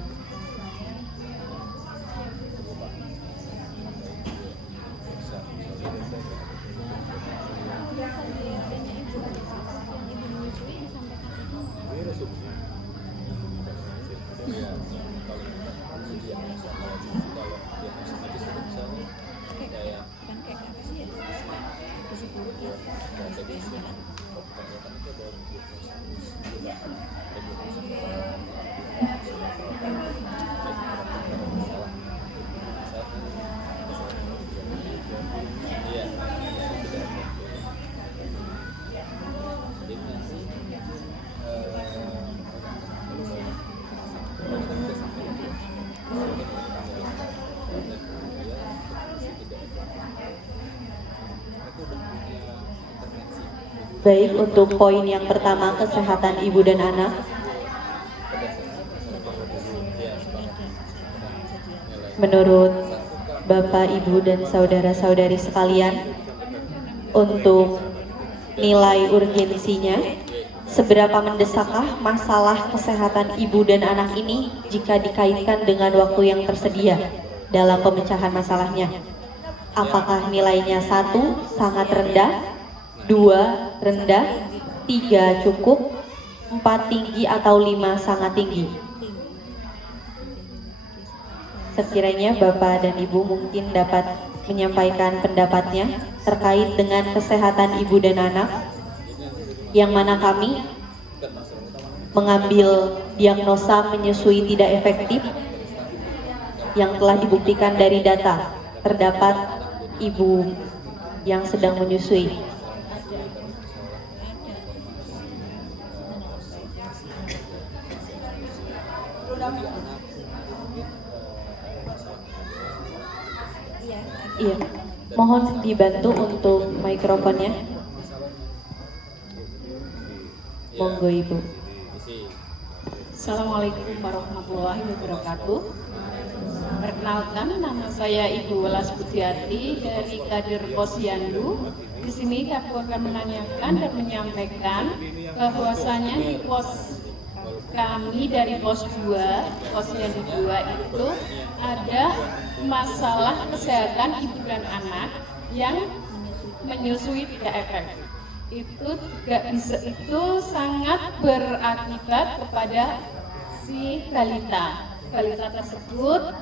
Baik, untuk poin yang pertama kesehatan ibu dan anak. Menurut Bapak, Ibu, dan saudara-saudari sekalian untuk nilai urgensinya. Seberapa mendesakkah masalah kesehatan ibu dan anak ini jika dikaitkan dengan waktu yang tersedia dalam pemecahan masalahnya? Apakah nilainya 1 sangat rendah, 2 rendah, 3 cukup, 4 tinggi, atau 5 sangat tinggi? Sekiranya Bapak dan Ibu mungkin dapat menyampaikan pendapatnya terkait dengan kesehatan ibu dan anak, yang mana kami mengambil diagnosa menyusui tidak efektif yang telah dibuktikan dari data terdapat ibu yang sedang menyusui. Iya, mohon dibantu untuk mikrofonnya. Monggo Ibu. Assalamualaikum warahmatullahi wabarakatuh. Perkenalkan, nama saya Ibu Welas Budiati dari Kader Posyandu. Di sini aku akan menanyakan dan menyampaikan bahwasanya di pos kami dari pos 2, Posyandu 2 itu ada masalah kesehatan ibu dan anak yang menyusui tidak efektif. Itu sangat berakibat kepada si balita. Balita tersebut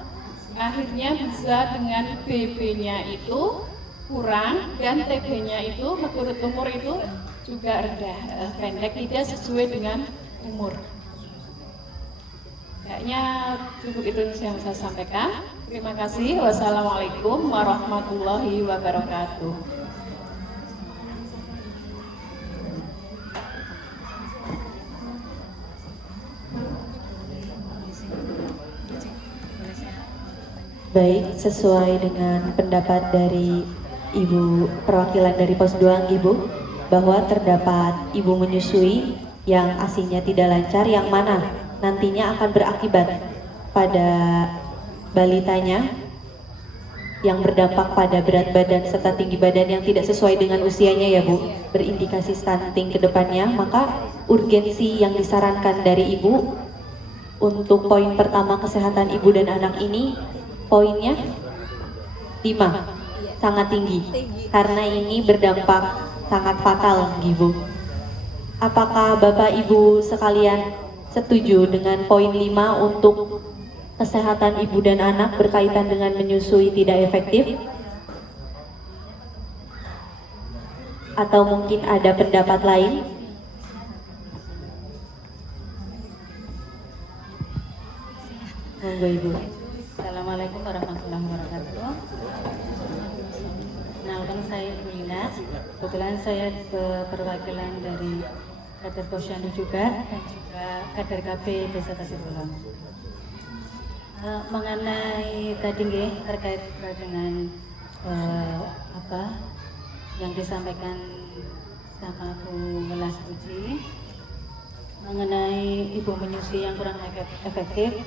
akhirnya bisa dengan BB-nya itu kurang dan TB-nya itu menurut umur itu juga rendah, pendek, tidak sesuai dengan umur. Kayaknya cukup itu yang saya sampaikan. Terima kasih. Wassalamualaikum warahmatullahi wabarakatuh. Baik, sesuai dengan pendapat dari Ibu perwakilan dari Pos 2 Ibu, bahwa terdapat ibu menyusui yang ASI-nya tidak lancar, yang mana nantinya akan berakibat pada balitanya, yang berdampak pada berat badan serta tinggi badan yang tidak sesuai dengan usianya ya Bu, berindikasi stunting ke depannya. Maka urgensi yang disarankan dari Ibu untuk poin pertama kesehatan ibu dan anak ini poinnya 5, sangat tinggi, karena ini berdampak sangat fatal Ibu. Apakah Bapak Ibu sekalian setuju dengan poin 5 untuk kesehatan ibu dan anak berkaitan dengan menyusui tidak efektif? Atau mungkin ada pendapat lain? Monggo Ibu. Assalamualaikum warahmatullahi wabarakatuh. Kenalkan, saya Ibu Lina. Kebetulan saya perwakilan dari Kader Posyandu juga dan juga Kader KB Desa Pasir Kulon. Mengenai tadi terkait dengan apa yang disampaikan sama Bu Welas Puji mengenai ibu menyusui yang kurang efektif,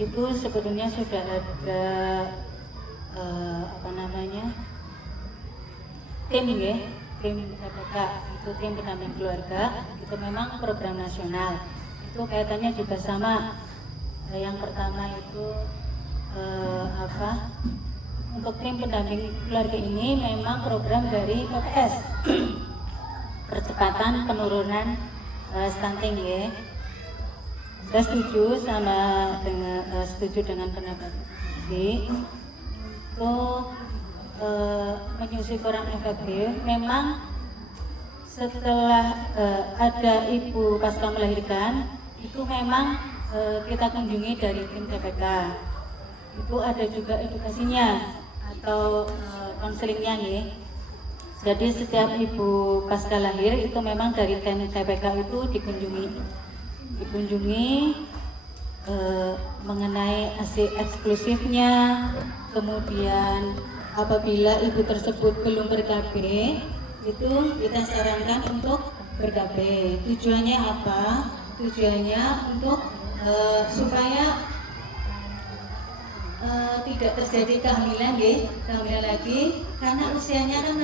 itu sebetulnya sudah ada tim KPK, itu tim pendamping keluarga, itu memang program nasional. Itu kaitannya juga sama. Yang pertama itu untuk tim pendamping keluarga ini memang program dari PPS percepatan penurunan stunting ya. Saya setuju dengan pendapat ini. Untuk menyusui kurang efektif, memang setelah ada ibu pasca melahirkan itu memang kita kunjungi dari tim TPK. Itu ada juga edukasinya atau konselingnya ya. Jadi setiap ibu pasca lahir itu memang dari tim TPK itu dikunjungi mengenai ASI eksklusifnya, kemudian apabila ibu tersebut belum ber-KB itu kita sarankan untuk ber-KB. Tujuannya apa? Tujuannya untuk supaya tidak terjadi kehamilan lagi karena usianya kan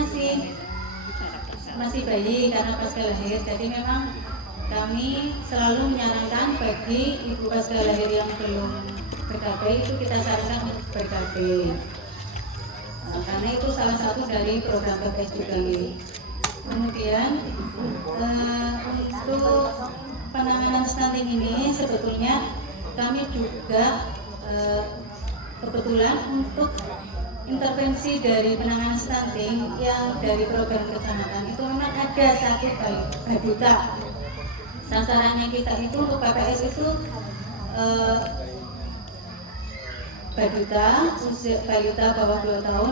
masih bayi karena pasca lahir. Jadi memang kami selalu menyarankan bagi ibu pasca lahir yang belum ber-KB itu kita sarankan untuk ber-KB. Karena itu salah satu dari program BPS juga. Kemudian untuk penanganan stunting ini sebetulnya kami juga kebetulan untuk intervensi dari penanganan stunting yang dari program kecamatan itu memang ada satu Baduta. Sasarannya kita itu untuk PPS itu Baduta bawah 2 tahun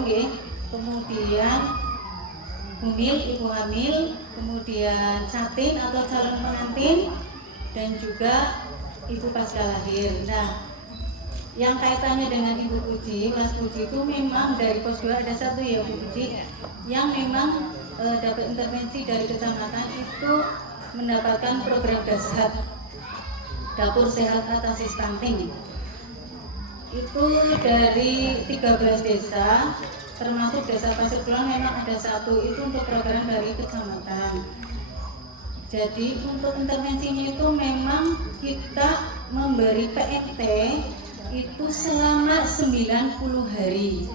kemudian hamil, ibu hamil, kemudian catin atau calon pengantin, dan juga ibu pasca lahir. Nah, yang kaitannya dengan Ibu Puji, Mas Puji itu memang dari pos 2 ada satu ya Bu Puji, yang memang dapat intervensi dari kecamatan itu mendapatkan program dasar dapur sehat atasi stunting. Itu dari 13 desa, termasuk desa Pasir Kulon memang ada satu, itu untuk program dari kecamatan. Jadi untuk intervensinya itu memang kita memberi PMT itu selama 90 hari.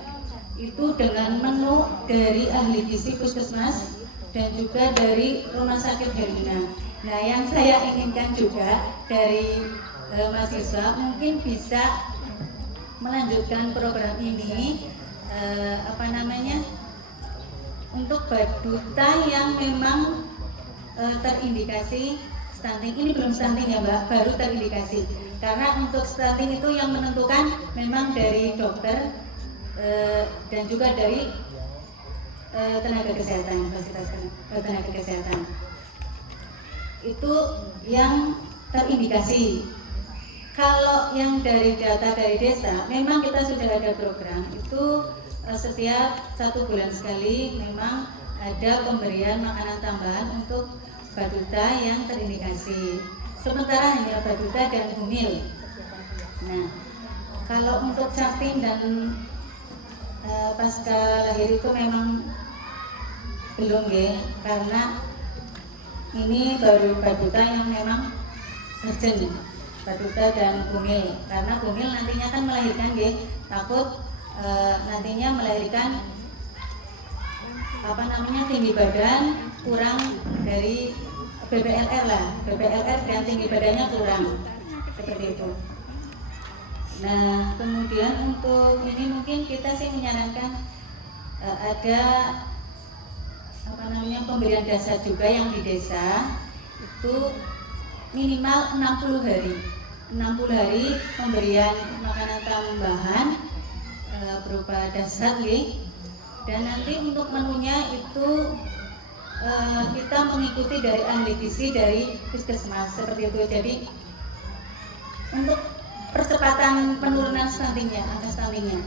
Itu dengan menu dari ahli gizi puskesmas dan juga dari rumah sakit Hermina. Nah, yang saya inginkan juga dari mahasiswa mungkin bisa melanjutkan program ini untuk Baduta yang memang terindikasi stunting. Ini belum stunting ya Mbak, baru terindikasi. Karena untuk stunting itu yang menentukan memang dari dokter dan juga dari tenaga kesehatan, fasilitas tenaga kesehatan. Itu yang terindikasi. Kalau yang dari data dari desa, memang kita sudah ada program itu setiap 1 bulan sekali memang ada pemberian makanan tambahan untuk Baduta yang terindikasi. Sementara hanya Baduta dan hamil. Nah, kalau untuk catin dan pasca lahir itu memang belum karena ini baru Baduta yang memang urgent, Baduta dan hamil. Karena hamil nantinya kan melahirkan takut nantinya melahirkan tinggi badan kurang dari BBLR dan tinggi badannya kurang, seperti itu. Nah, kemudian untuk ini mungkin kita sih menyarankan ada pemberian dasar juga yang di desa itu minimal 60 hari. 60 hari pemberian makanan tambahan berupa dasar dan nanti untuk menunya itu kita mengikuti dari ahli gizi dari puskesmas, seperti itu. Jadi untuk percepatan penurunan stuntingnya, angka stuntingnya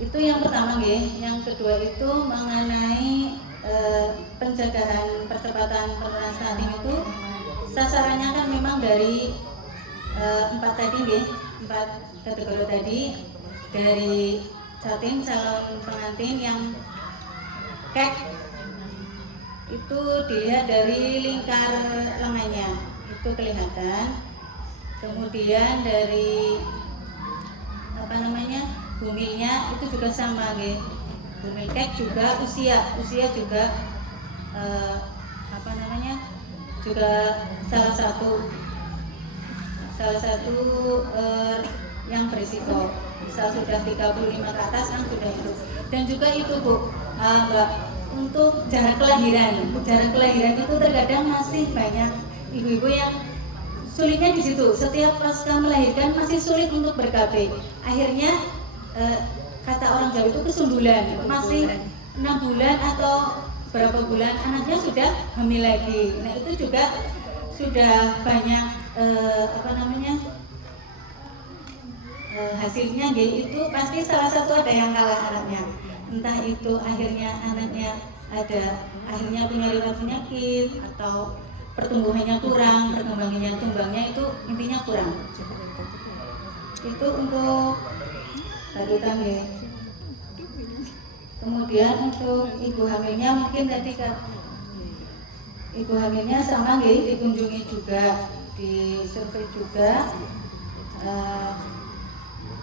itu yang pertama yang kedua itu mengenai pencegahan percepatan penurunan stunting itu sasarannya kan memang dari 4 kategori tadi, dari catin, calon pengantin, yang kek itu dilihat dari lingkar lengannya itu kelihatan. Kemudian dari bumilnya itu juga sama bumil kek juga usia juga juga salah satu yang berisiko. Misal sudah 35 ke atas kan sudah itu. Dan juga itu Bu, Mbak, untuk jarak kelahiran itu terkadang masih banyak ibu-ibu yang sulitnya di situ. Setiap pasca melahirkan masih sulit untuk ber-KB. Akhirnya kata orang Jawa itu kesundulan, masih 6 bulan atau berapa bulan anaknya sudah hamil lagi. Nah, itu juga sudah banyak hasilnya itu pasti salah satu ada yang kalah anaknya. Entah itu akhirnya anaknya akhirnya punya riwayat penyakit atau pertumbuhannya kurang, tumbangnya itu intinya kurang. Itu untuk badutan ya. Kemudian untuk ibu hamilnya mungkin tadi kan ibu hamilnya sama nggih dikunjungi juga, di survei juga.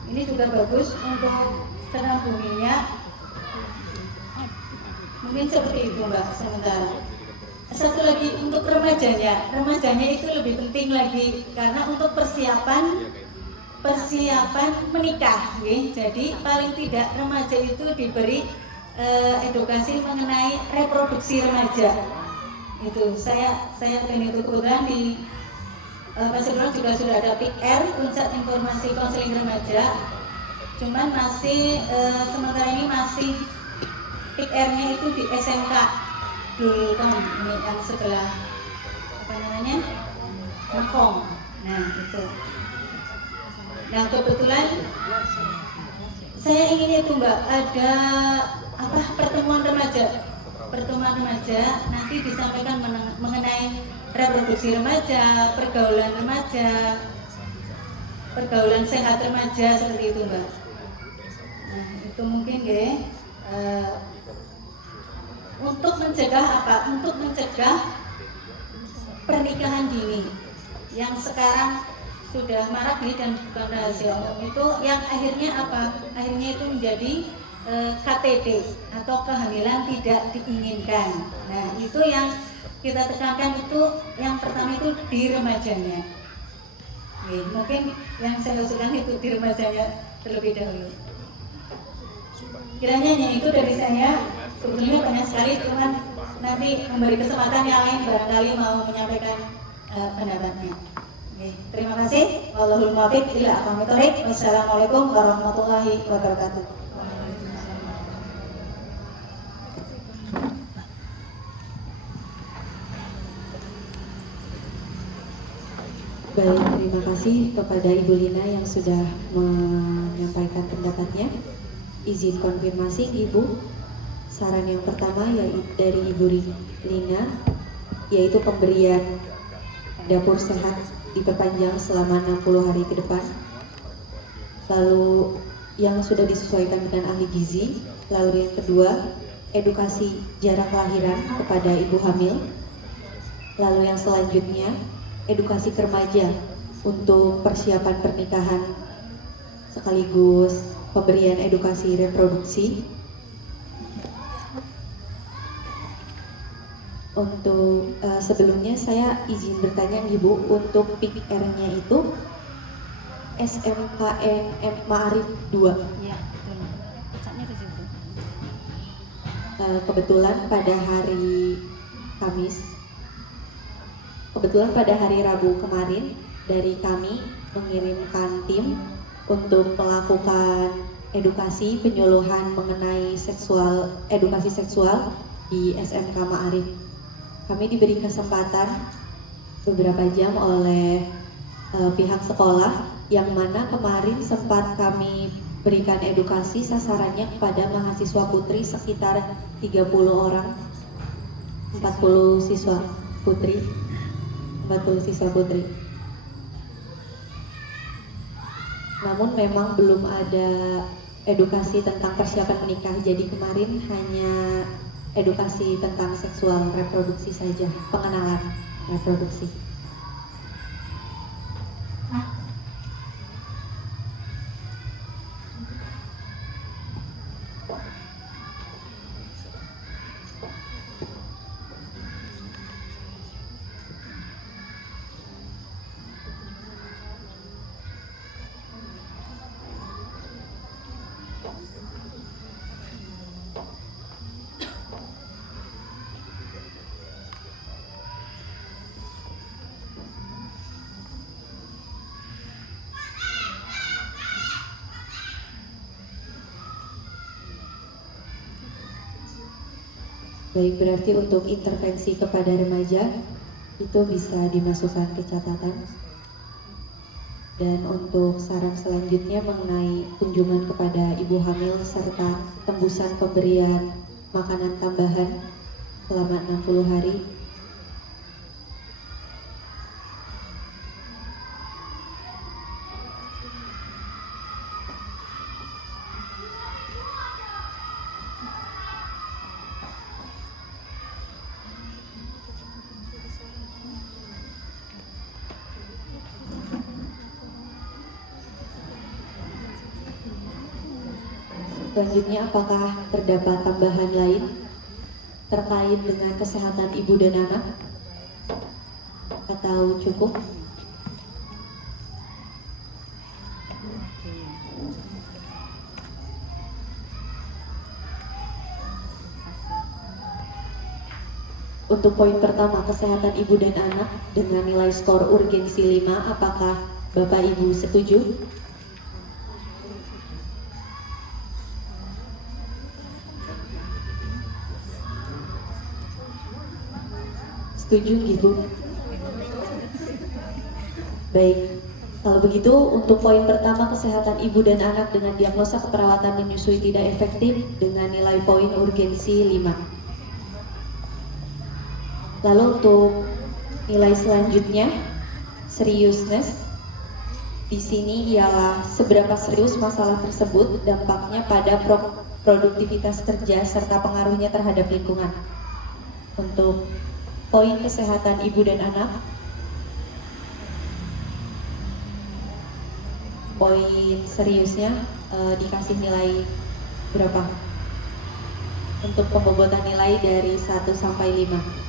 Ini juga bagus untuk serang buminya. Mungkin seperti itu Mbak sementara. Satu lagi untuk remajanya itu lebih penting lagi karena untuk persiapan menikah, jadi paling tidak remaja itu diberi edukasi mengenai reproduksi remaja. Itu saya pengen itu kebetulan di Pasir Kulon juga sudah ada PR Pusat Informasi Konseling Remaja. Cuman masih sementara ini masih PR-nya itu di SMK Dulkom ini yang sebelah apa namanya Mekong. Nah itu. Nah kebetulan saya ingin itu Mbak ada pertemuan remaja nanti disampaikan mengenai reproduksi remaja, pergaulan sehat remaja seperti itu Mbak. Nah itu mungkin ya untuk mencegah Untuk mencegah pernikahan dini yang sekarang sudah marak nih dan bukan rahasia umum itu yang akhirnya akhirnya itu menjadi KTD atau kehamilan tidak diinginkan. Nah itu yang kita tekankan itu yang pertama itu di remajanya. Mungkin yang saya usulkan itu di remajanya terlebih dahulu. Kiranya itu dari saya. Sebetulnya banyak sekali, cuman nanti memberi kesempatan yang lain barangkali mau menyampaikan pendapatnya. Terima kasih. Wallahul muwaffiq ila aqwamit thoriq. Wassalamualaikum warahmatullahi wabarakatuh. Baik, terima kasih kepada Ibu Lina yang sudah menyampaikan pendapatnya. Izin konfirmasi Ibu. Saran yang pertama yaitu dari Ibu Lina, yaitu pemberian dapur sehat diperpanjang selama 60 hari ke depan. Lalu yang sudah disesuaikan dengan ahli gizi. Lalu yang kedua, edukasi jarak kelahiran kepada ibu hamil. Lalu yang selanjutnya, edukasi ke remaja untuk persiapan pernikahan sekaligus pemberian edukasi reproduksi. Untuk sebelumnya saya izin bertanya Ibu, untuk PR-nya itu SMKN Ma'arif 2. Iya, betul. Pusatnya di situ. Kebetulan pada hari Rabu kemarin dari kami mengirimkan tim untuk melakukan edukasi penyuluhan mengenai edukasi seksual di SMK Ma'arif. Kami diberi kesempatan beberapa jam oleh pihak sekolah yang mana kemarin sempat kami berikan edukasi sasarannya kepada mahasiswa putri sekitar 30 orang, 40 siswa putri. Namun memang belum ada edukasi tentang persiapan menikah, jadi kemarin hanya edukasi tentang seksual reproduksi saja, pengenalan reproduksi. Baik, berarti untuk intervensi kepada remaja itu bisa dimasukkan ke catatan. Dan untuk saran selanjutnya mengenai kunjungan kepada ibu hamil serta tembusan pemberian makanan tambahan selama 60 hari. Selanjutnya, apakah terdapat tambahan lain terkait dengan kesehatan ibu dan anak? Atau cukup? Untuk poin pertama, kesehatan ibu dan anak dengan nilai skor urgensi 5, apakah Bapak Ibu setuju? Setuju gitu? Baik, kalau begitu untuk poin pertama, kesehatan ibu dan anak dengan diagnosa keperawatan menyusui tidak efektif dengan nilai poin urgensi 5. Lalu untuk nilai selanjutnya, seriousness, di sini ialah seberapa serius masalah tersebut dampaknya pada produktivitas kerja serta pengaruhnya terhadap lingkungan. Untuk poin kesehatan ibu dan anak, poin seriusnya dikasih nilai berapa? Untuk pembobotan nilai dari 1 sampai 5.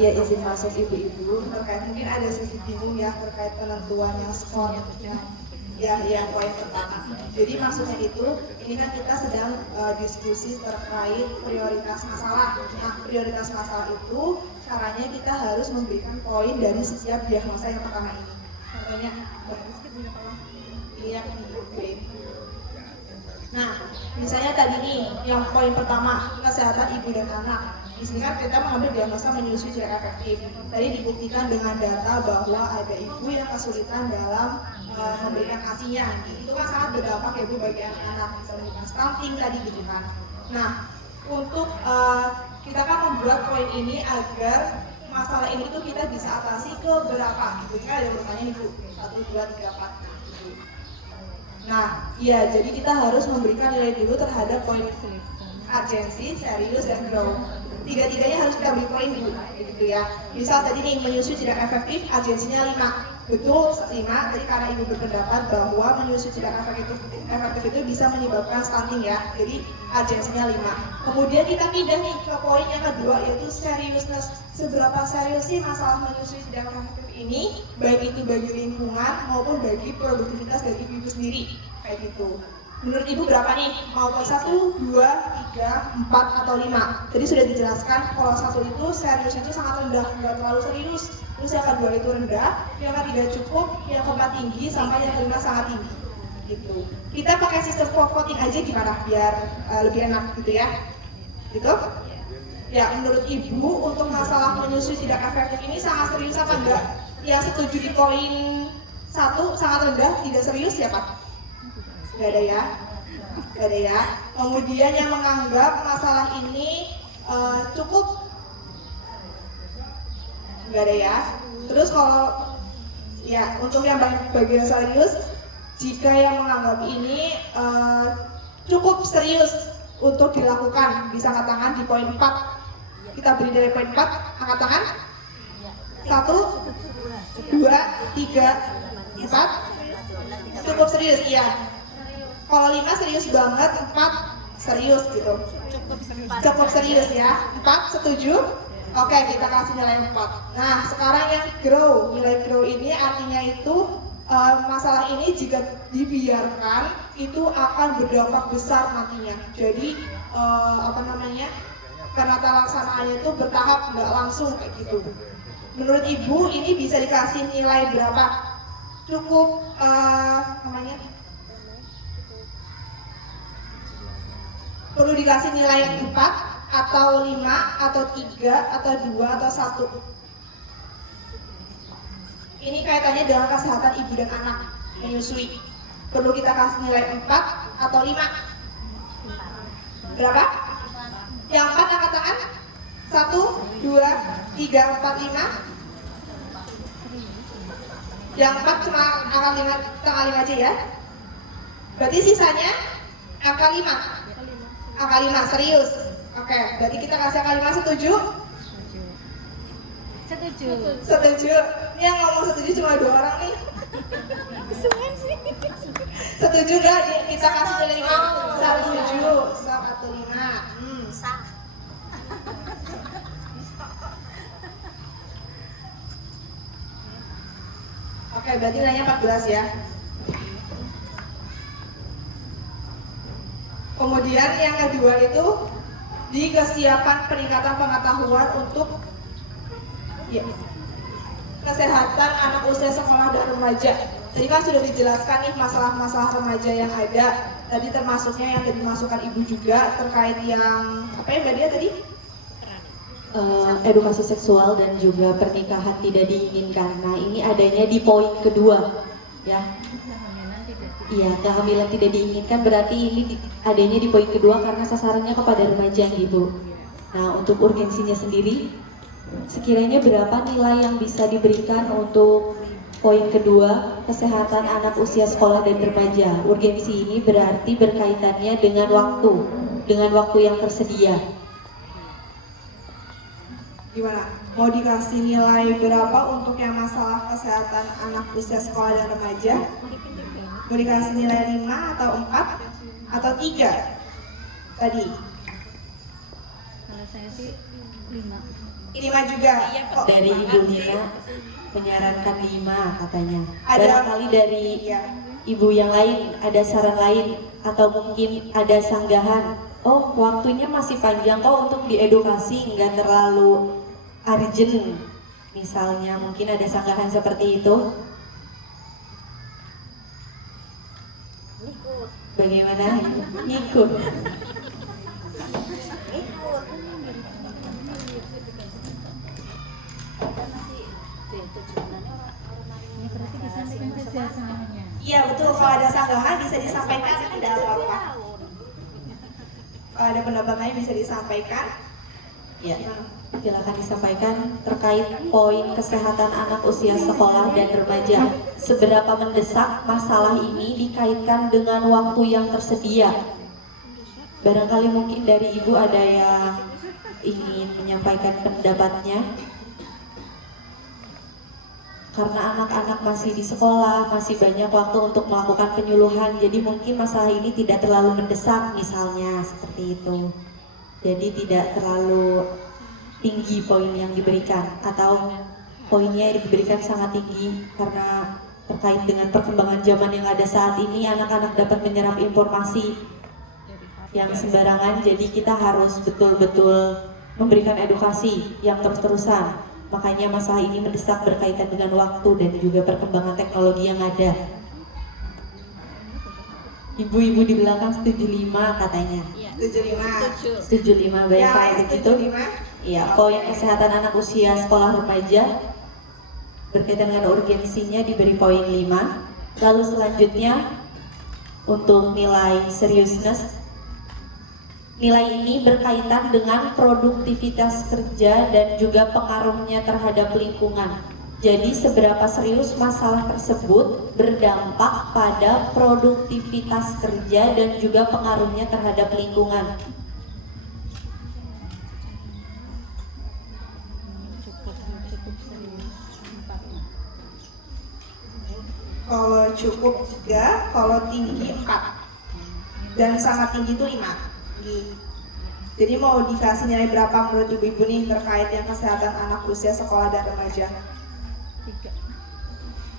Ya izin masuk ibu-ibu terkait mungkin ada sedikit bingung ya terkait penentuan yang skor yang poin pertama. Jadi maksudnya itu ini kan kita sedang diskusi terkait prioritas masalah. Nah, prioritas masalah itu caranya kita harus memberikan poin dari setiap diagnosa yang pertama ini. Contohnya iya Nah, misalnya tadi nih yang poin pertama kesehatan ibu dan anak. Di sini kan kita mengambil diagnosa menyusui tidak efektif. Tadi dibuktikan dengan data bahwa ada ibu yang kesulitan dalam memberikan asinya. Itu kan sangat berdampak ya Bu bagi anak-anak, bisa menyebabkan stunting tadi gitu kan. Nah, untuk kita kan membuat poin ini agar masalah ini tuh kita bisa atasi ke berapa gitu kan, ada urutannya nih Bu, 1, 2, 3, 4 gitu. Nah, iya, jadi kita harus memberikan nilai dulu terhadap poin urgensi, serius, dan grow. Tiga-tiganya harus kita beri poin dulu, gitu ya. Misal tadi nih menyusui tidak efektif, urgensinya 5. Betul 5, tadi karena ibu berpendapat bahwa menyusui tidak efektif itu bisa menyebabkan stunting ya. Jadi urgensinya 5. Kemudian kita pindah nih ke poin yang kedua, yaitu seriousness. Seberapa serius sih masalah menyusui tidak efektif ini, baik itu bagi lingkungan maupun bagi produktivitas dari ibu sendiri, kayak gitu. Menurut ibu berapa nih? Mau 1, 2, 3, 4, atau 5? Tadi sudah dijelaskan kalau 1 itu seriusnya itu sangat rendah, nggak terlalu serius. Terus yang kedua itu rendah, yang ketiga cukup, yang keempat tinggi, sampai yang kelima sangat tinggi. Gitu. Kita pakai sistem voting aja gimana biar lebih enak gitu ya? Gitu? Ya, menurut ibu untuk masalah menyusui tidak efektif ini sangat serius apa enggak? Yang setuju di poin 1 sangat rendah, tidak serius siapa? Gak ada ya? Gak ada ya? Kemudian yang menganggap masalah ini cukup, gak ada ya? Terus kalau ya untuk yang bagian serius, jika yang menganggap ini cukup serius untuk dilakukan, bisa angkat tangan di poin 4. Kita beri dari poin 4, angkat tangan. 1, 2, 3, 4. Cukup serius, iya. Kalau 5 serius banget, 4 serius gitu. Cukup serius ya. 4 setuju? Oke, kita kasih nilai 4. Nah, sekarang yang grow. Nilai grow ini artinya itu masalah ini jika dibiarkan itu akan berdampak besar nantinya. Jadi penata laksanaannya itu bertahap, nggak langsung kayak gitu. Menurut ibu ini bisa dikasih nilai berapa? Cukup perlu dikasih nilai 4 atau 5 atau 3 atau 2 atau 1. Ini kaitannya dengan kesehatan ibu dan anak menyusui. Perlu kita kasih nilai 4 atau 5? Berapa? Yang 4 angkat tangan. 1, 2, 3, 4, 5. Yang 4 cuma angka 5, tanggal 5 aja ya. Berarti sisanya angka 5. Angka 5, serius. Oke, berarti kita kasih angka 5, setuju? Setuju. Setuju. Ini yang ngomong setuju cuma 2 orang nih. Setuju gak kita kasih nilai 5? Setuju. Sok atau 5? Oke, berarti nilainya 14 ya. Kemudian yang kedua itu di kesiapan peningkatan pengetahuan untuk kesehatan anak usia sekolah dan remaja. Tadi kan sudah dijelaskan nih masalah-masalah remaja yang ada. Tadi termasuknya yang tadi masukan ibu juga terkait yang apa ya Mbak Dia tadi? Edukasi seksual dan juga pernikahan tidak diinginkan. Nah, ini adanya di poin kedua, ya. Iya, kehamilan tidak diinginkan berarti ini adanya di poin kedua karena sasarannya kepada remaja gitu. Nah, untuk urgensinya sendiri, sekiranya berapa nilai yang bisa diberikan untuk poin kedua, kesehatan anak usia sekolah dan remaja. Urgensi ini berarti berkaitannya dengan waktu yang tersedia. Gimana? Mau dikasih nilai berapa untuk yang masalah kesehatan anak usia sekolah dan remaja? Mau dikasih nilai 5 atau 4 atau 3? Tadi? Kalau saya sih 5. 5 juga? Dari Ibu Nina menyarankan 5 katanya. Ada barangkali dari ibu yang lain ada saran lain atau mungkin ada sanggahan. Oh, waktunya masih panjang kok untuk diedukasi, nggak terlalu urgent. Misalnya mungkin ada sanggahan seperti itu. Bagaimana? Ngikut. Berarti disampaikan saja semuanya. kalau ada sanggahan bisa disampaikan, tidak apa-apa. Kalau ada pendapat lain bisa disampaikan. Ya, silakan disampaikan terkait poin kesehatan anak usia sekolah dan remaja. Seberapa mendesak masalah ini dikaitkan dengan waktu yang tersedia? Barangkali mungkin dari Ibu ada yang ingin menyampaikan pendapatnya. Karena anak-anak masih di sekolah, masih banyak waktu untuk melakukan penyuluhan, jadi mungkin masalah ini tidak terlalu mendesak misalnya, seperti itu. Jadi tidak terlalu tinggi poin yang diberikan, atau poinnya yang diberikan sangat tinggi karena terkait dengan perkembangan zaman yang ada saat ini, anak-anak dapat menyerap informasi yang sembarangan, jadi kita harus betul-betul memberikan edukasi yang terus-terusan. Makanya masalah ini mendesak berkaitan dengan waktu dan juga perkembangan teknologi yang ada. Ibu-ibu di belakang setuju 5 katanya. 75. Setuju 5, baik Yang kalau lain begitu. setuju 5? Iya, poin kesehatan anak usia sekolah remaja berkaitan dengan urgensinya diberi poin 5. Lalu selanjutnya untuk nilai seriousness. Nilai ini berkaitan dengan produktivitas kerja dan juga pengaruhnya terhadap lingkungan. Jadi seberapa serius masalah tersebut berdampak pada produktivitas kerja dan juga pengaruhnya terhadap lingkungan. Kalau cukup 3, kalau tinggi 4. Dan sangat tinggi itu 5. Jadi mau dikasih nilai berapa menurut ibu-ibu nih terkait yang kesehatan anak usia sekolah dan remaja? 3.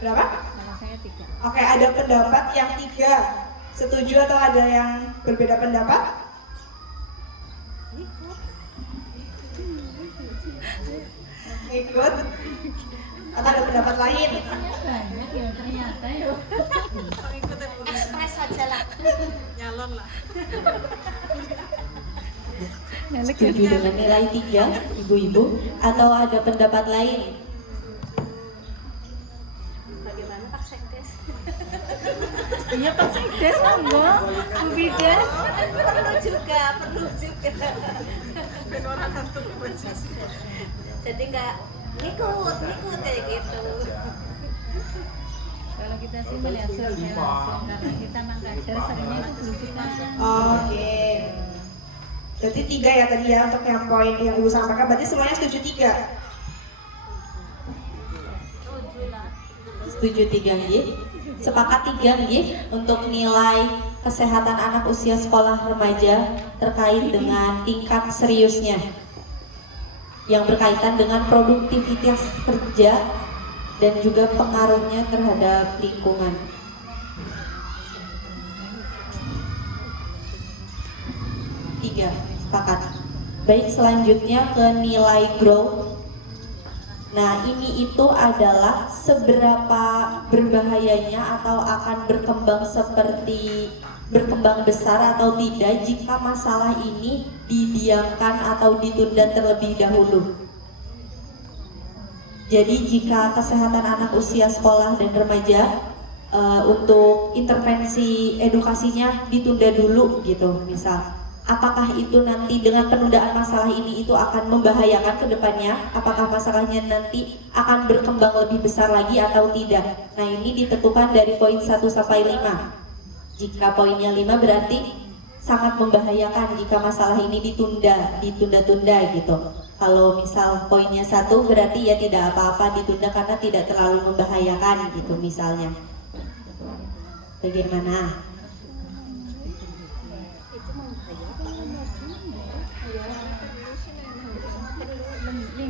Berapa? Kalau saya 3. Oke, ada pendapat yang 3. Setuju atau ada yang berbeda pendapat? Ikut? Atau ada pendapat lain? Banyak ya ternyata ya. Ekspres saja lah. Nyalon lah. Setuju dengan nilai 3, ibu-ibu, atau ada pendapat lain? Bagaimana Pak Sekdes? Iya Pak Sekdes, monggo. Bu Bidan. Perlu juga. Jadi nggak ngikut kayak gitu. Kalau kita sih melihat survei langsung karena kita mengkader seringnya itu belusukan. Oke. Berarti 3 ya tadi ya untuk yang poin yang ibu sampaikan. Berarti semuanya setuju 3. Setuju 3 nggih. Sepakat 3 nggih untuk nilai kesehatan anak usia sekolah remaja terkait dengan tingkat seriusnya yang berkaitan dengan produktivitas kerja dan juga pengaruhnya terhadap lingkungan. 3, sepakat. Baik, selanjutnya ke nilai growth. Nah, ini itu adalah seberapa berbahayanya atau akan berkembang besar atau tidak jika masalah ini didiamkan atau ditunda terlebih dahulu. Jadi jika kesehatan anak usia sekolah dan remaja untuk intervensi edukasinya ditunda dulu gitu, misal. Apakah itu nanti dengan penundaan masalah ini itu akan membahayakan ke depannya? Apakah masalahnya nanti akan berkembang lebih besar lagi atau tidak? Nah, ini ditentukan dari poin 1 sampai 5. Jika poinnya 5 berarti sangat membahayakan jika masalah ini ditunda-tunda gitu. Kalau misal poinnya 1 berarti ya tidak apa-apa ditunda karena tidak terlalu membahayakan gitu misalnya. Bagaimana?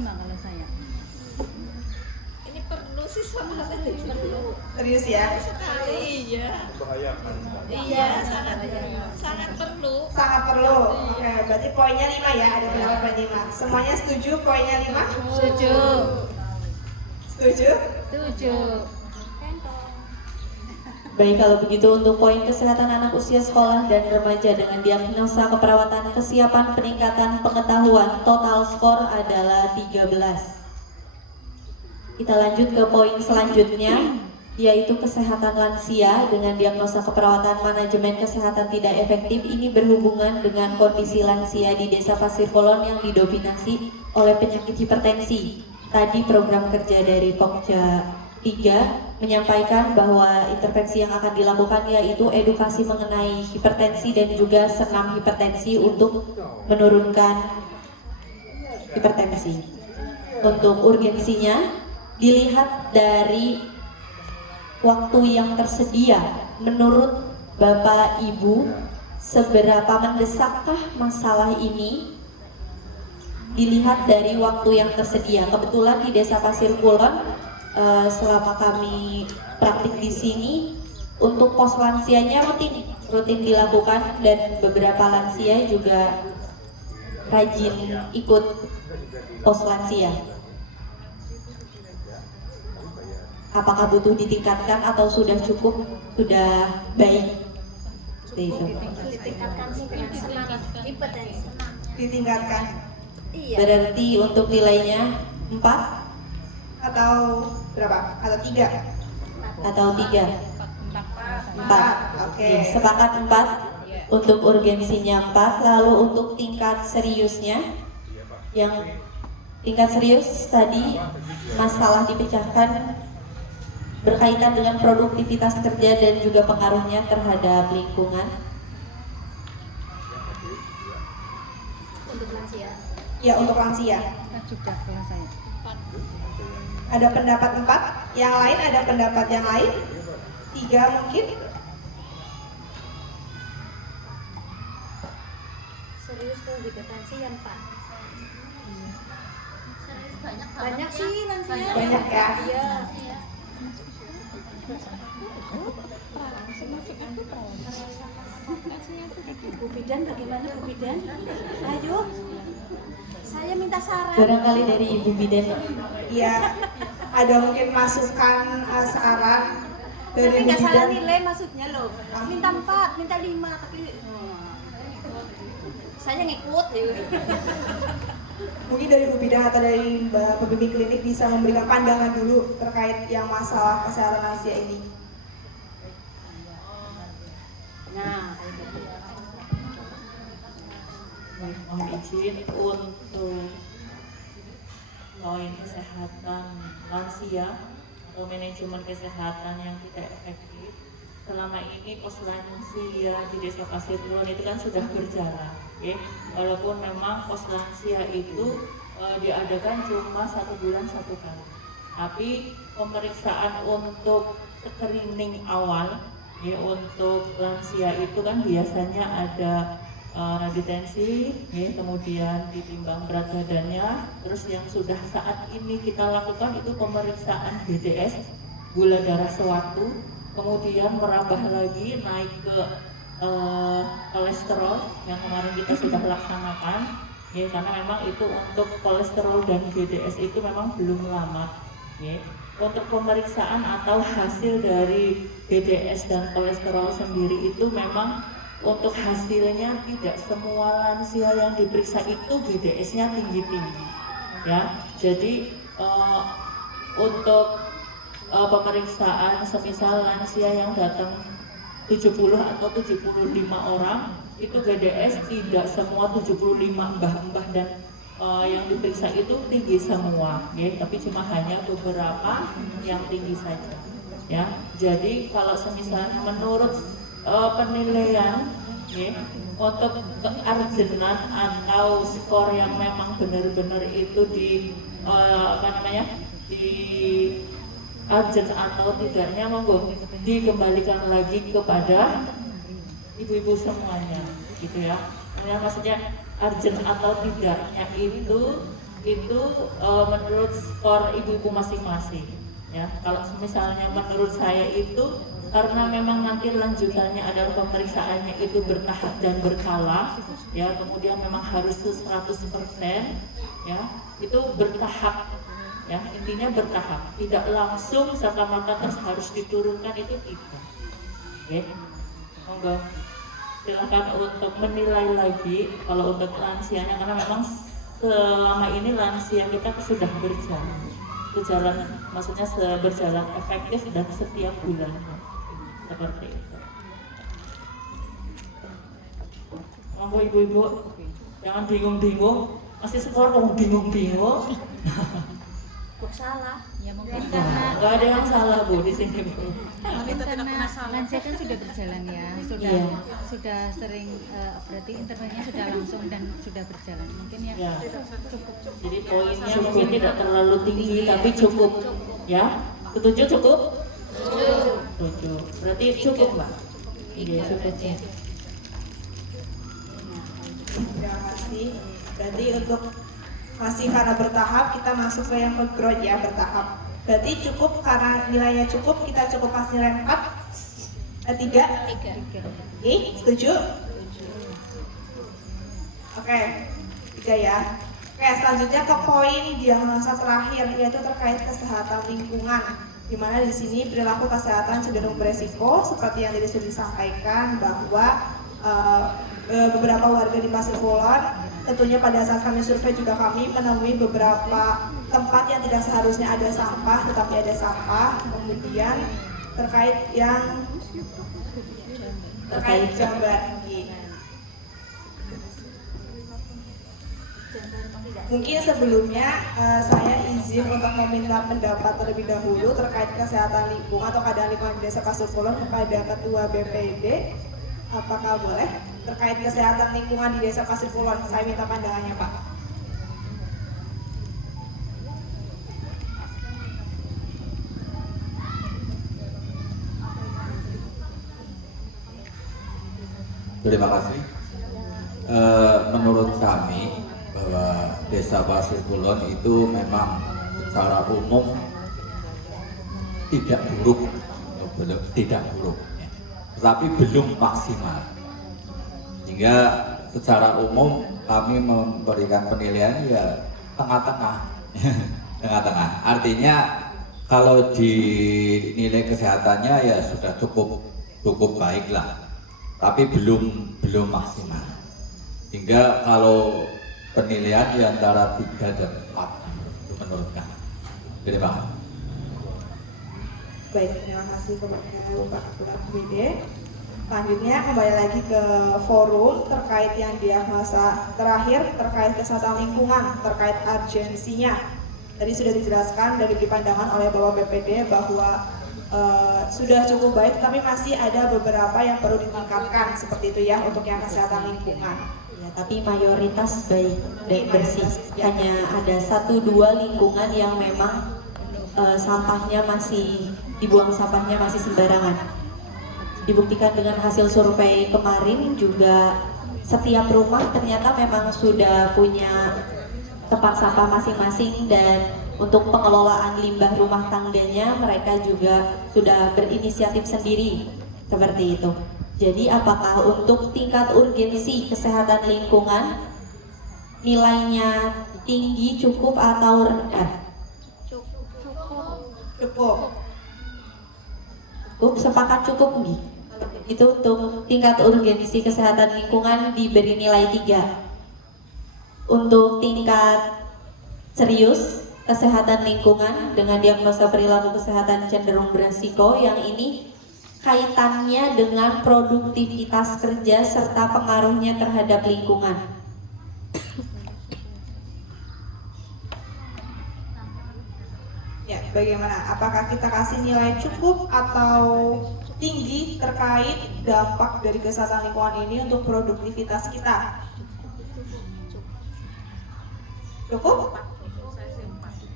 Kalau saya ini perlu sih sama perlu. Serius ya? Iya. Iya, sangat perlu. Sangat perlu. Oke, berarti poinnya 5 ya, ada pendapat 5. Semuanya setuju poinnya 5? Setuju. Setuju? Setuju. Baik, kalau begitu untuk poin kesehatan anak usia sekolah dan remaja dengan diagnosa keperawatan kesiapan peningkatan pengetahuan total skor adalah 13. Kita lanjut ke poin selanjutnya yaitu kesehatan lansia dengan diagnosa keperawatan manajemen kesehatan tidak efektif. Ini berhubungan dengan kondisi lansia di Desa Pasir Kulon yang didominasi oleh penyakit hipertensi. Tadi program kerja dari Pokja 3 menyampaikan bahwa intervensi yang akan dilakukan yaitu edukasi mengenai hipertensi dan juga senam hipertensi untuk menurunkan hipertensi. Untuk urgensinya dilihat dari waktu yang tersedia. Menurut Bapak Ibu, seberapa mendesakkah masalah ini? Dilihat dari waktu yang tersedia. Kebetulan di Desa Pasir Kulon, selama kami praktik di sini, untuk pos lansianya rutin dilakukan, dan beberapa lansia juga rajin ikut pos lansia. Apakah butuh ditingkatkan atau sudah cukup, sudah baik? Seperti itu. Ditingkatkan. Berarti untuk nilainya 4 Atau berapa? Atau 3? atau 3? 4. Oke. Ya, sepakat 4. Untuk urgensinya 4. Lalu untuk tingkat seriusnya, yang tingkat serius tadi masalah dipecahkan berkaitan dengan produktivitas kerja dan juga pengaruhnya terhadap lingkungan. Untuk lansia. Ya, untuk lansia. Ada pendapat 4, yang lain ada pendapat yang lain? 3 mungkin? Serius tuh hipertensi yang 4. Serius Banyak sih lansia. Banyak ya? Iya. Bu Bidan bagaimana Bu Bidan? Ayo, saya minta saran. Barangkali dari Ibu Bidan. Iya, ada mungkin masukan saran dari Tapi Bu nggak salah Bidan. nilai maksudnya loh. Minta 4, minta 5, tapi saya ngikut ya. Mungkin dari Bu Bidan atau dari Mbak Pembimbing klinik bisa memberikan pandangan dulu terkait yang masalah kesehatan lansia ini. Nah, Mohon izin untuk poin kesehatan lansia atau manajemen kesehatan yang tidak efektif. Selama ini pos lansia di Desa Pasir Kulon itu kan sudah berjalan, ya. Walaupun memang pos lansia itu diadakan cuma 1 bulan 1 kali, tapi pemeriksaan untuk screening awal, ya, untuk lansia itu kan biasanya ada detensi, ya, kemudian ditimbang berat badannya. Terus yang sudah saat ini kita lakukan itu pemeriksaan BDS, gula darah sewaktu, kemudian merambah lagi naik ke kolesterol yang kemarin kita sudah laksanakan, ya, karena memang itu untuk kolesterol dan BDS itu memang belum lama, ya. Untuk pemeriksaan atau hasil dari BDS dan kolesterol sendiri itu memang untuk hasilnya tidak semua lansia yang diperiksa itu BDS-nya tinggi-tinggi, ya. Jadi untuk pemeriksaan semisal lansia yang datang 70 atau 75 orang itu BDS tidak semua 75 mbah-mbah dan yang diperiksa itu tinggi semua, ya, tapi cuma hanya beberapa yang tinggi saja, ya. Jadi kalau semisalnya menurut penilaian, ya, untuk kearjenan atau skor yang memang benar-benar itu di di arjen atau tidaknya, monggo dikembalikan lagi kepada ibu-ibu semuanya, gitu ya. Maksudnya arjen atau tidaknya itu menurut skor ibu-ibu masing-masing, ya. Kalau misalnya menurut saya itu karena memang nanti lanjutannya adalah pemeriksaannya itu bertahap dan berkala, ya, kemudian memang harus 100%, ya, itu bertahap, ya, intinya bertahap, tidak langsung serta-merta terus harus diturunkan, itu tidak, ya. Monggo silakan untuk menilai lagi kalau untuk lansianya, karena memang selama ini lansia kita sudah berjalan, maksudnya berjalan efektif dan setiap bulan seperti itu. Mampu ibu-ibu, jangan bingung-bingung, masih sekolah kamu bingung-bingung. Kok salah? Ya mungkin karena Nggak ada yang salah Bu di sini Bu. mungkin karena lansia kan sudah berjalan ya, sudah sering berarti internetnya sudah langsung dan sudah berjalan. Mungkin ya, cukup. Jadi poinnya mungkin tidak terlalu tinggi tapi cukup ya. Setuju cukup? Setuju. Berarti cukup Mbak. Iya cukup ya. Terima kasih. Berarti untuk masih karena bertahap, kita masuk ke yang growth ya, bertahap. Berarti cukup karena nilainya cukup, kita cukup kasih nilai 4, 3. Oke, setuju? Oke, 3 ya. Oke, selanjutnya ke poin diagnosa terakhir, yaitu terkait kesehatan lingkungan. Di mana di sini perilaku kesehatan cenderung beresiko, seperti yang tadi sudah disampaikan bahwa beberapa warga di Pasir Kulon, tentunya pada saat kami survei juga kami menemui beberapa tempat yang tidak seharusnya ada sampah, tetapi ada sampah. Kemudian terkait jamban. Mungkin sebelumnya saya izin untuk meminta pendapat terlebih dahulu terkait kesehatan lingkungan atau keadaan lingkungan di Desa Pasir Kulon kepada Ketua BPD. Apakah boleh terkait kesehatan lingkungan di Desa Pasir Kulon? Saya minta pandangannya Pak. Terima kasih. Menurut kami bahwa Desa Pasir Kulon itu memang secara umum tidak buruk, tetapi belum maksimal. Hingga secara umum kami memberikan penilaian ya tengah-tengah. Tengah-tengah. Artinya kalau dinilai kesehatannya ya sudah cukup baik lah. Tapi belum maksimal. Hingga kalau penilaian di antara 3 dan 4 menurut kami. Terima kasih. Baik, terima kasih kepada Bapak Ketua BPD. Selanjutnya kembali lagi ke forum terkait yang diagnosa terakhir terkait kesehatan lingkungan, terkait urgensinya. Tadi sudah dijelaskan dari pandangan oleh Bapak BPD bahwa sudah cukup baik, tapi masih ada beberapa yang perlu ditingkatkan seperti itu ya untuk yang kesehatan lingkungan. Ya, tapi mayoritas baik dan bersih. Hanya ada 1-2 lingkungan yang memang sampahnya masih dibuang sampahnya masih sembarangan. Dibuktikan dengan hasil survei kemarin juga setiap rumah ternyata memang sudah punya tempat sampah masing-masing dan untuk pengelolaan limbah rumah tangganya mereka juga sudah berinisiatif sendiri seperti itu. Jadi apakah untuk tingkat urgensi kesehatan lingkungan nilainya tinggi, cukup atau rendah? Cukup. Sepakat cukup nih. Itu untuk tingkat urgensi kesehatan lingkungan diberi nilai 3. Untuk tingkat serius kesehatan lingkungan dengan diagnosa perilaku kesehatan cenderung beresiko, yang ini kaitannya dengan produktivitas kerja serta pengaruhnya terhadap lingkungan. Ya, bagaimana? Apakah kita kasih nilai cukup atau tinggi terkait dampak dari kesehatan lingkungan ini untuk produktivitas kita? Cukup?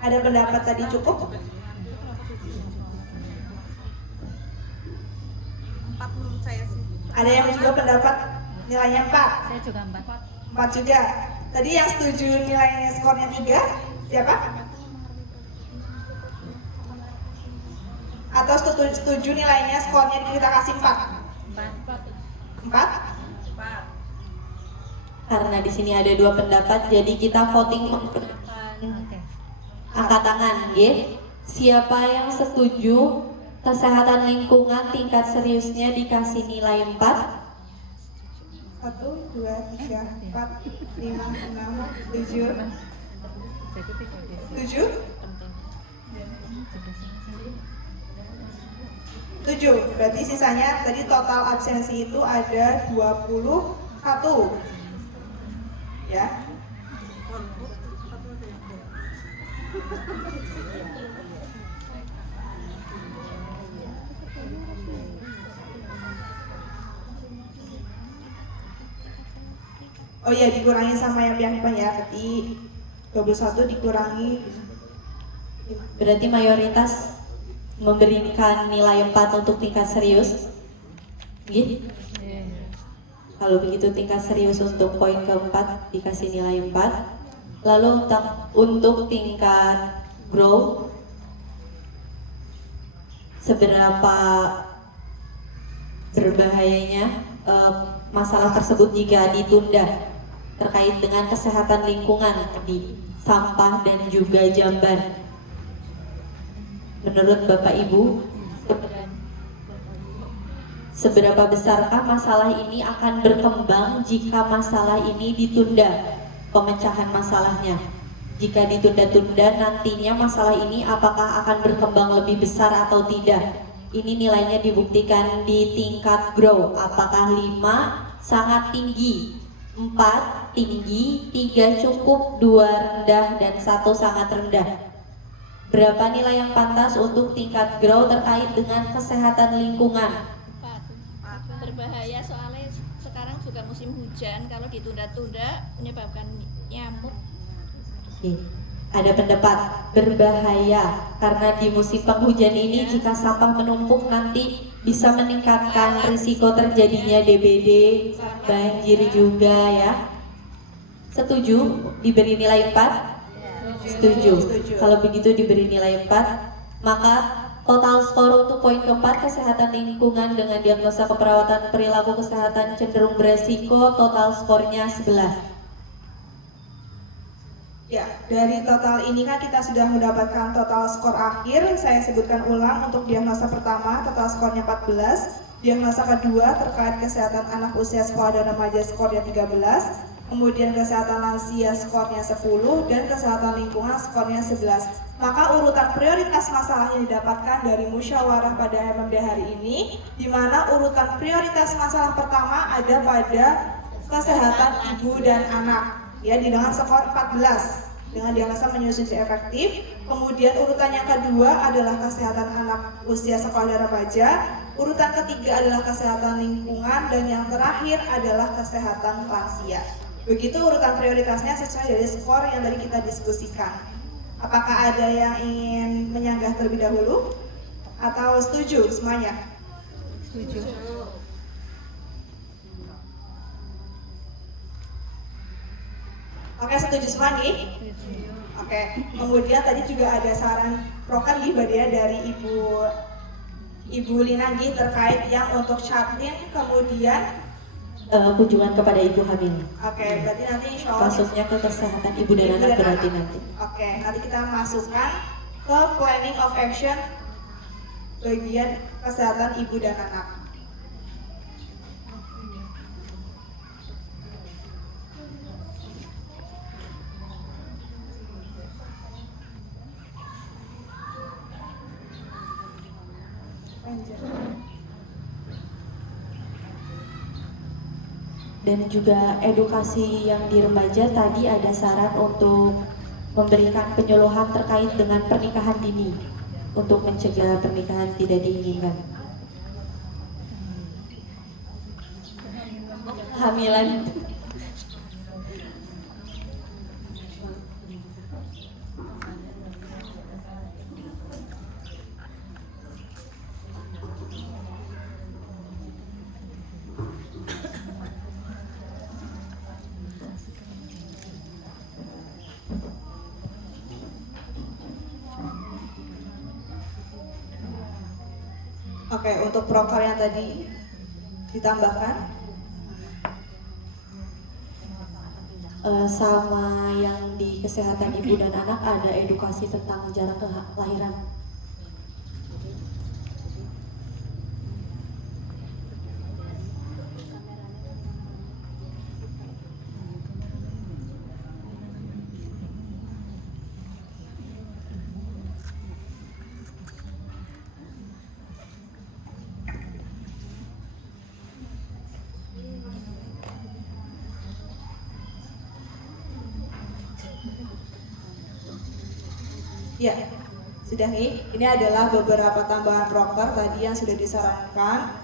Ada pendapat tadi cukup? 4 menurut saya sih. Ada yang juga pendapat nilainya 4? Saya juga 4. 4 juga. Tadi yang setuju nilainya skornya 3, siapa? Atau setuju nilainya skornya kita kasih 4? 4? Karena di sini ada 2 pendapat, jadi kita voting menggunakan angkat tangan, ya. Siapa yang setuju kesehatan lingkungan tingkat seriusnya dikasih nilai 4? 1, 2, 3, 4, 5, 6, 7. 7? 7. Berarti sisanya tadi total absensi itu ada 21. Ya. Oh iya, dikurangi sama yang pihak ya, berarti 21 dikurangi. Berarti mayoritas memberikan nilai 4 untuk tingkat serius. Gitu? Kalau begitu tingkat serius untuk poin keempat dikasih nilai 4. Lalu untuk tingkat grow, seberapa berbahayanya masalah tersebut jika ditunda terkait dengan kesehatan lingkungan di sampah dan juga jamban. Menurut Bapak Ibu, seberapa besarkah masalah ini akan berkembang jika masalah ini ditunda pemecahan masalahnya? Jika ditunda-tunda nantinya masalah ini apakah akan berkembang lebih besar atau tidak? Ini nilainya dibuktikan di tingkat grow. Apakah 5 sangat tinggi, 4 tinggi, 3 cukup, 2 rendah, dan 1 sangat rendah? Berapa nilai yang pantas untuk tingkat grow terkait dengan kesehatan lingkungan? Berbahaya soalnya sekarang juga musim hujan, kalau ditunda-tunda menyebabkan nyamuk. Oke. Ada pendapat berbahaya karena di musim penghujan ini jika sampah menumpuk nanti bisa meningkatkan risiko terjadinya DBD, banjir juga ya. Setuju diberi nilai 4? Setuju. Kalau begitu diberi nilai 4, maka total skor untuk poin keempat kesehatan lingkungan dengan diagnosa keperawatan perilaku kesehatan cenderung beresiko, total skornya 11. Ya, dari total ini kan kita sudah mendapatkan total skor akhir. Saya sebutkan ulang untuk diagnosa pertama total skornya 14, diagnosa kedua terkait kesehatan anak usia sekolah dan remaja skornya 13, kemudian kesehatan lansia skornya 10, dan kesehatan lingkungan skornya 11. Maka urutan prioritas masalah yang didapatkan dari musyawarah pada MMD hari ini, di mana urutan prioritas masalah pertama ada pada kesehatan ibu dan anak, ya, dengan skor 14 dengan diagnosa menyusui efektif. Kemudian urutan yang kedua adalah kesehatan anak usia sekolah dan remaja, urutan ketiga adalah kesehatan lingkungan, dan yang terakhir adalah kesehatan lansia. Begitu urutan prioritasnya sesuai dari skor yang tadi kita diskusikan. Apakah ada yang ingin menyanggah terlebih dahulu atau setuju semuanya? Setuju. Oke, setuju semua nih? Oke, kemudian tadi juga ada saran proker ya dari Ibu Lina Gih terkait yang untuk Chatlin, kemudian kunjungan kepada ibu hamil. Oke, berarti nanti insya Allah masuknya ke kesehatan ibu dan anak berarti nanti. Oke, nanti kita masukkan ke planning of action bagian kesehatan ibu dan anak. Dan juga edukasi yang di remaja tadi ada saran untuk memberikan penyuluhan terkait dengan pernikahan dini untuk mencegah pernikahan tidak diinginkan. Hamilan. Oke, untuk proker yang tadi ditambahkan sama yang di kesehatan ibu dan anak ada edukasi tentang jarak kelahiran. Ya, sudah nih. Ini adalah beberapa tambahan proker tadi yang sudah disarankan.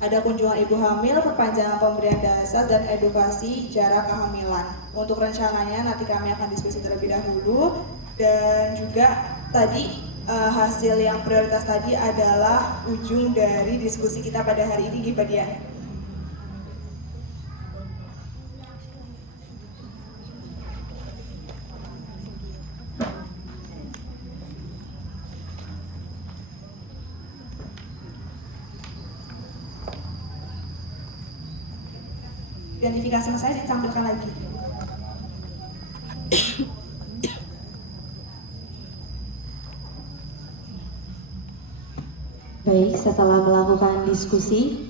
Ada kunjungan ibu hamil, perpanjangan pemberian dasar, dan edukasi jarak kehamilan. Untuk rencananya nanti kami akan diskusi terlebih dahulu. Dan juga tadi hasil yang prioritas tadi adalah ujung dari diskusi kita pada hari ini, Mbak Dian. Identifikasi saya ditampilkan lagi. Baik, setelah melakukan diskusi,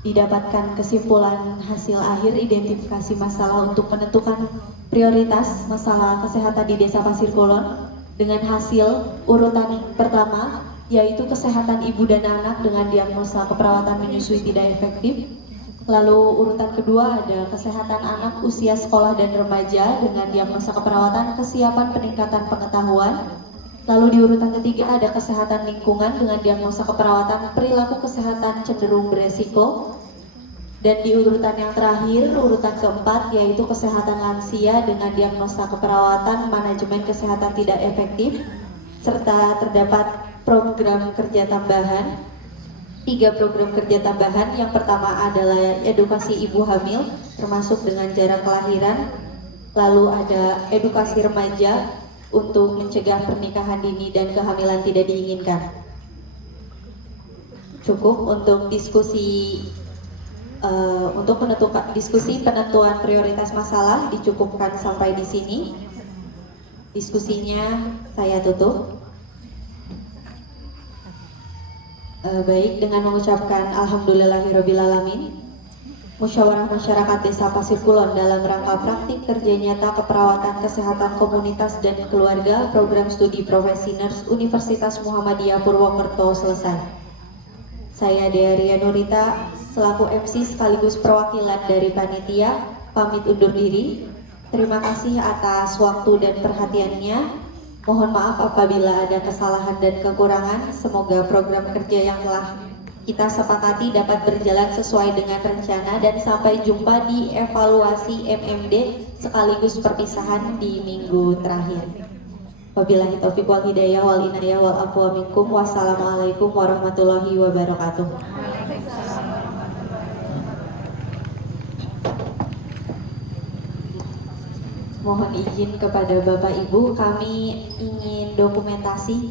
didapatkan kesimpulan hasil akhir identifikasi masalah untuk menentukan prioritas masalah kesehatan di Desa Pasir Kulon dengan hasil urutan pertama yaitu kesehatan ibu dan anak dengan diagnosa keperawatan menyusui tidak efektif. Lalu urutan kedua ada kesehatan anak usia sekolah dan remaja dengan diagnosa keperawatan kesiapan peningkatan pengetahuan. Lalu di urutan ketiga ada kesehatan lingkungan dengan diagnosa keperawatan perilaku kesehatan cenderung beresiko. Dan di urutan yang terakhir, urutan keempat yaitu kesehatan lansia dengan diagnosa keperawatan manajemen kesehatan tidak efektif. Serta terdapat program kerja tambahan. 3 program kerja tambahan. Yang pertama adalah edukasi ibu hamil termasuk dengan jarak kelahiran. Lalu ada edukasi remaja untuk mencegah pernikahan dini dan kehamilan tidak diinginkan. Cukup untuk diskusi untuk menentukan diskusi penentuan prioritas masalah dicukupkan sampai di sini. Diskusinya saya tutup. Baik, dengan mengucapkan alhamdulillahirobbilalamin, Musyawarah Masyarakat Desa Pasir Kulon dalam rangka praktik kerja nyata keperawatan kesehatan komunitas dan keluarga program studi profesi nurse Universitas Muhammadiyah Purwokerto selesai. Saya Dea Ria Nurita selaku MC sekaligus perwakilan dari panitia pamit undur diri. Terima kasih atas waktu dan perhatiannya. Mohon maaf apabila ada kesalahan dan kekurangan. Semoga program kerja yang telah kita sepakati dapat berjalan sesuai dengan rencana dan sampai jumpa di evaluasi MMD sekaligus perpisahan di minggu terakhir. Wabillahi taufiq wal hidayah wal inayah wal afwa minkum. Wassalamualaikum warahmatullahi wabarakatuh. Mohon izin kepada Bapak Ibu, kami ingin dokumentasi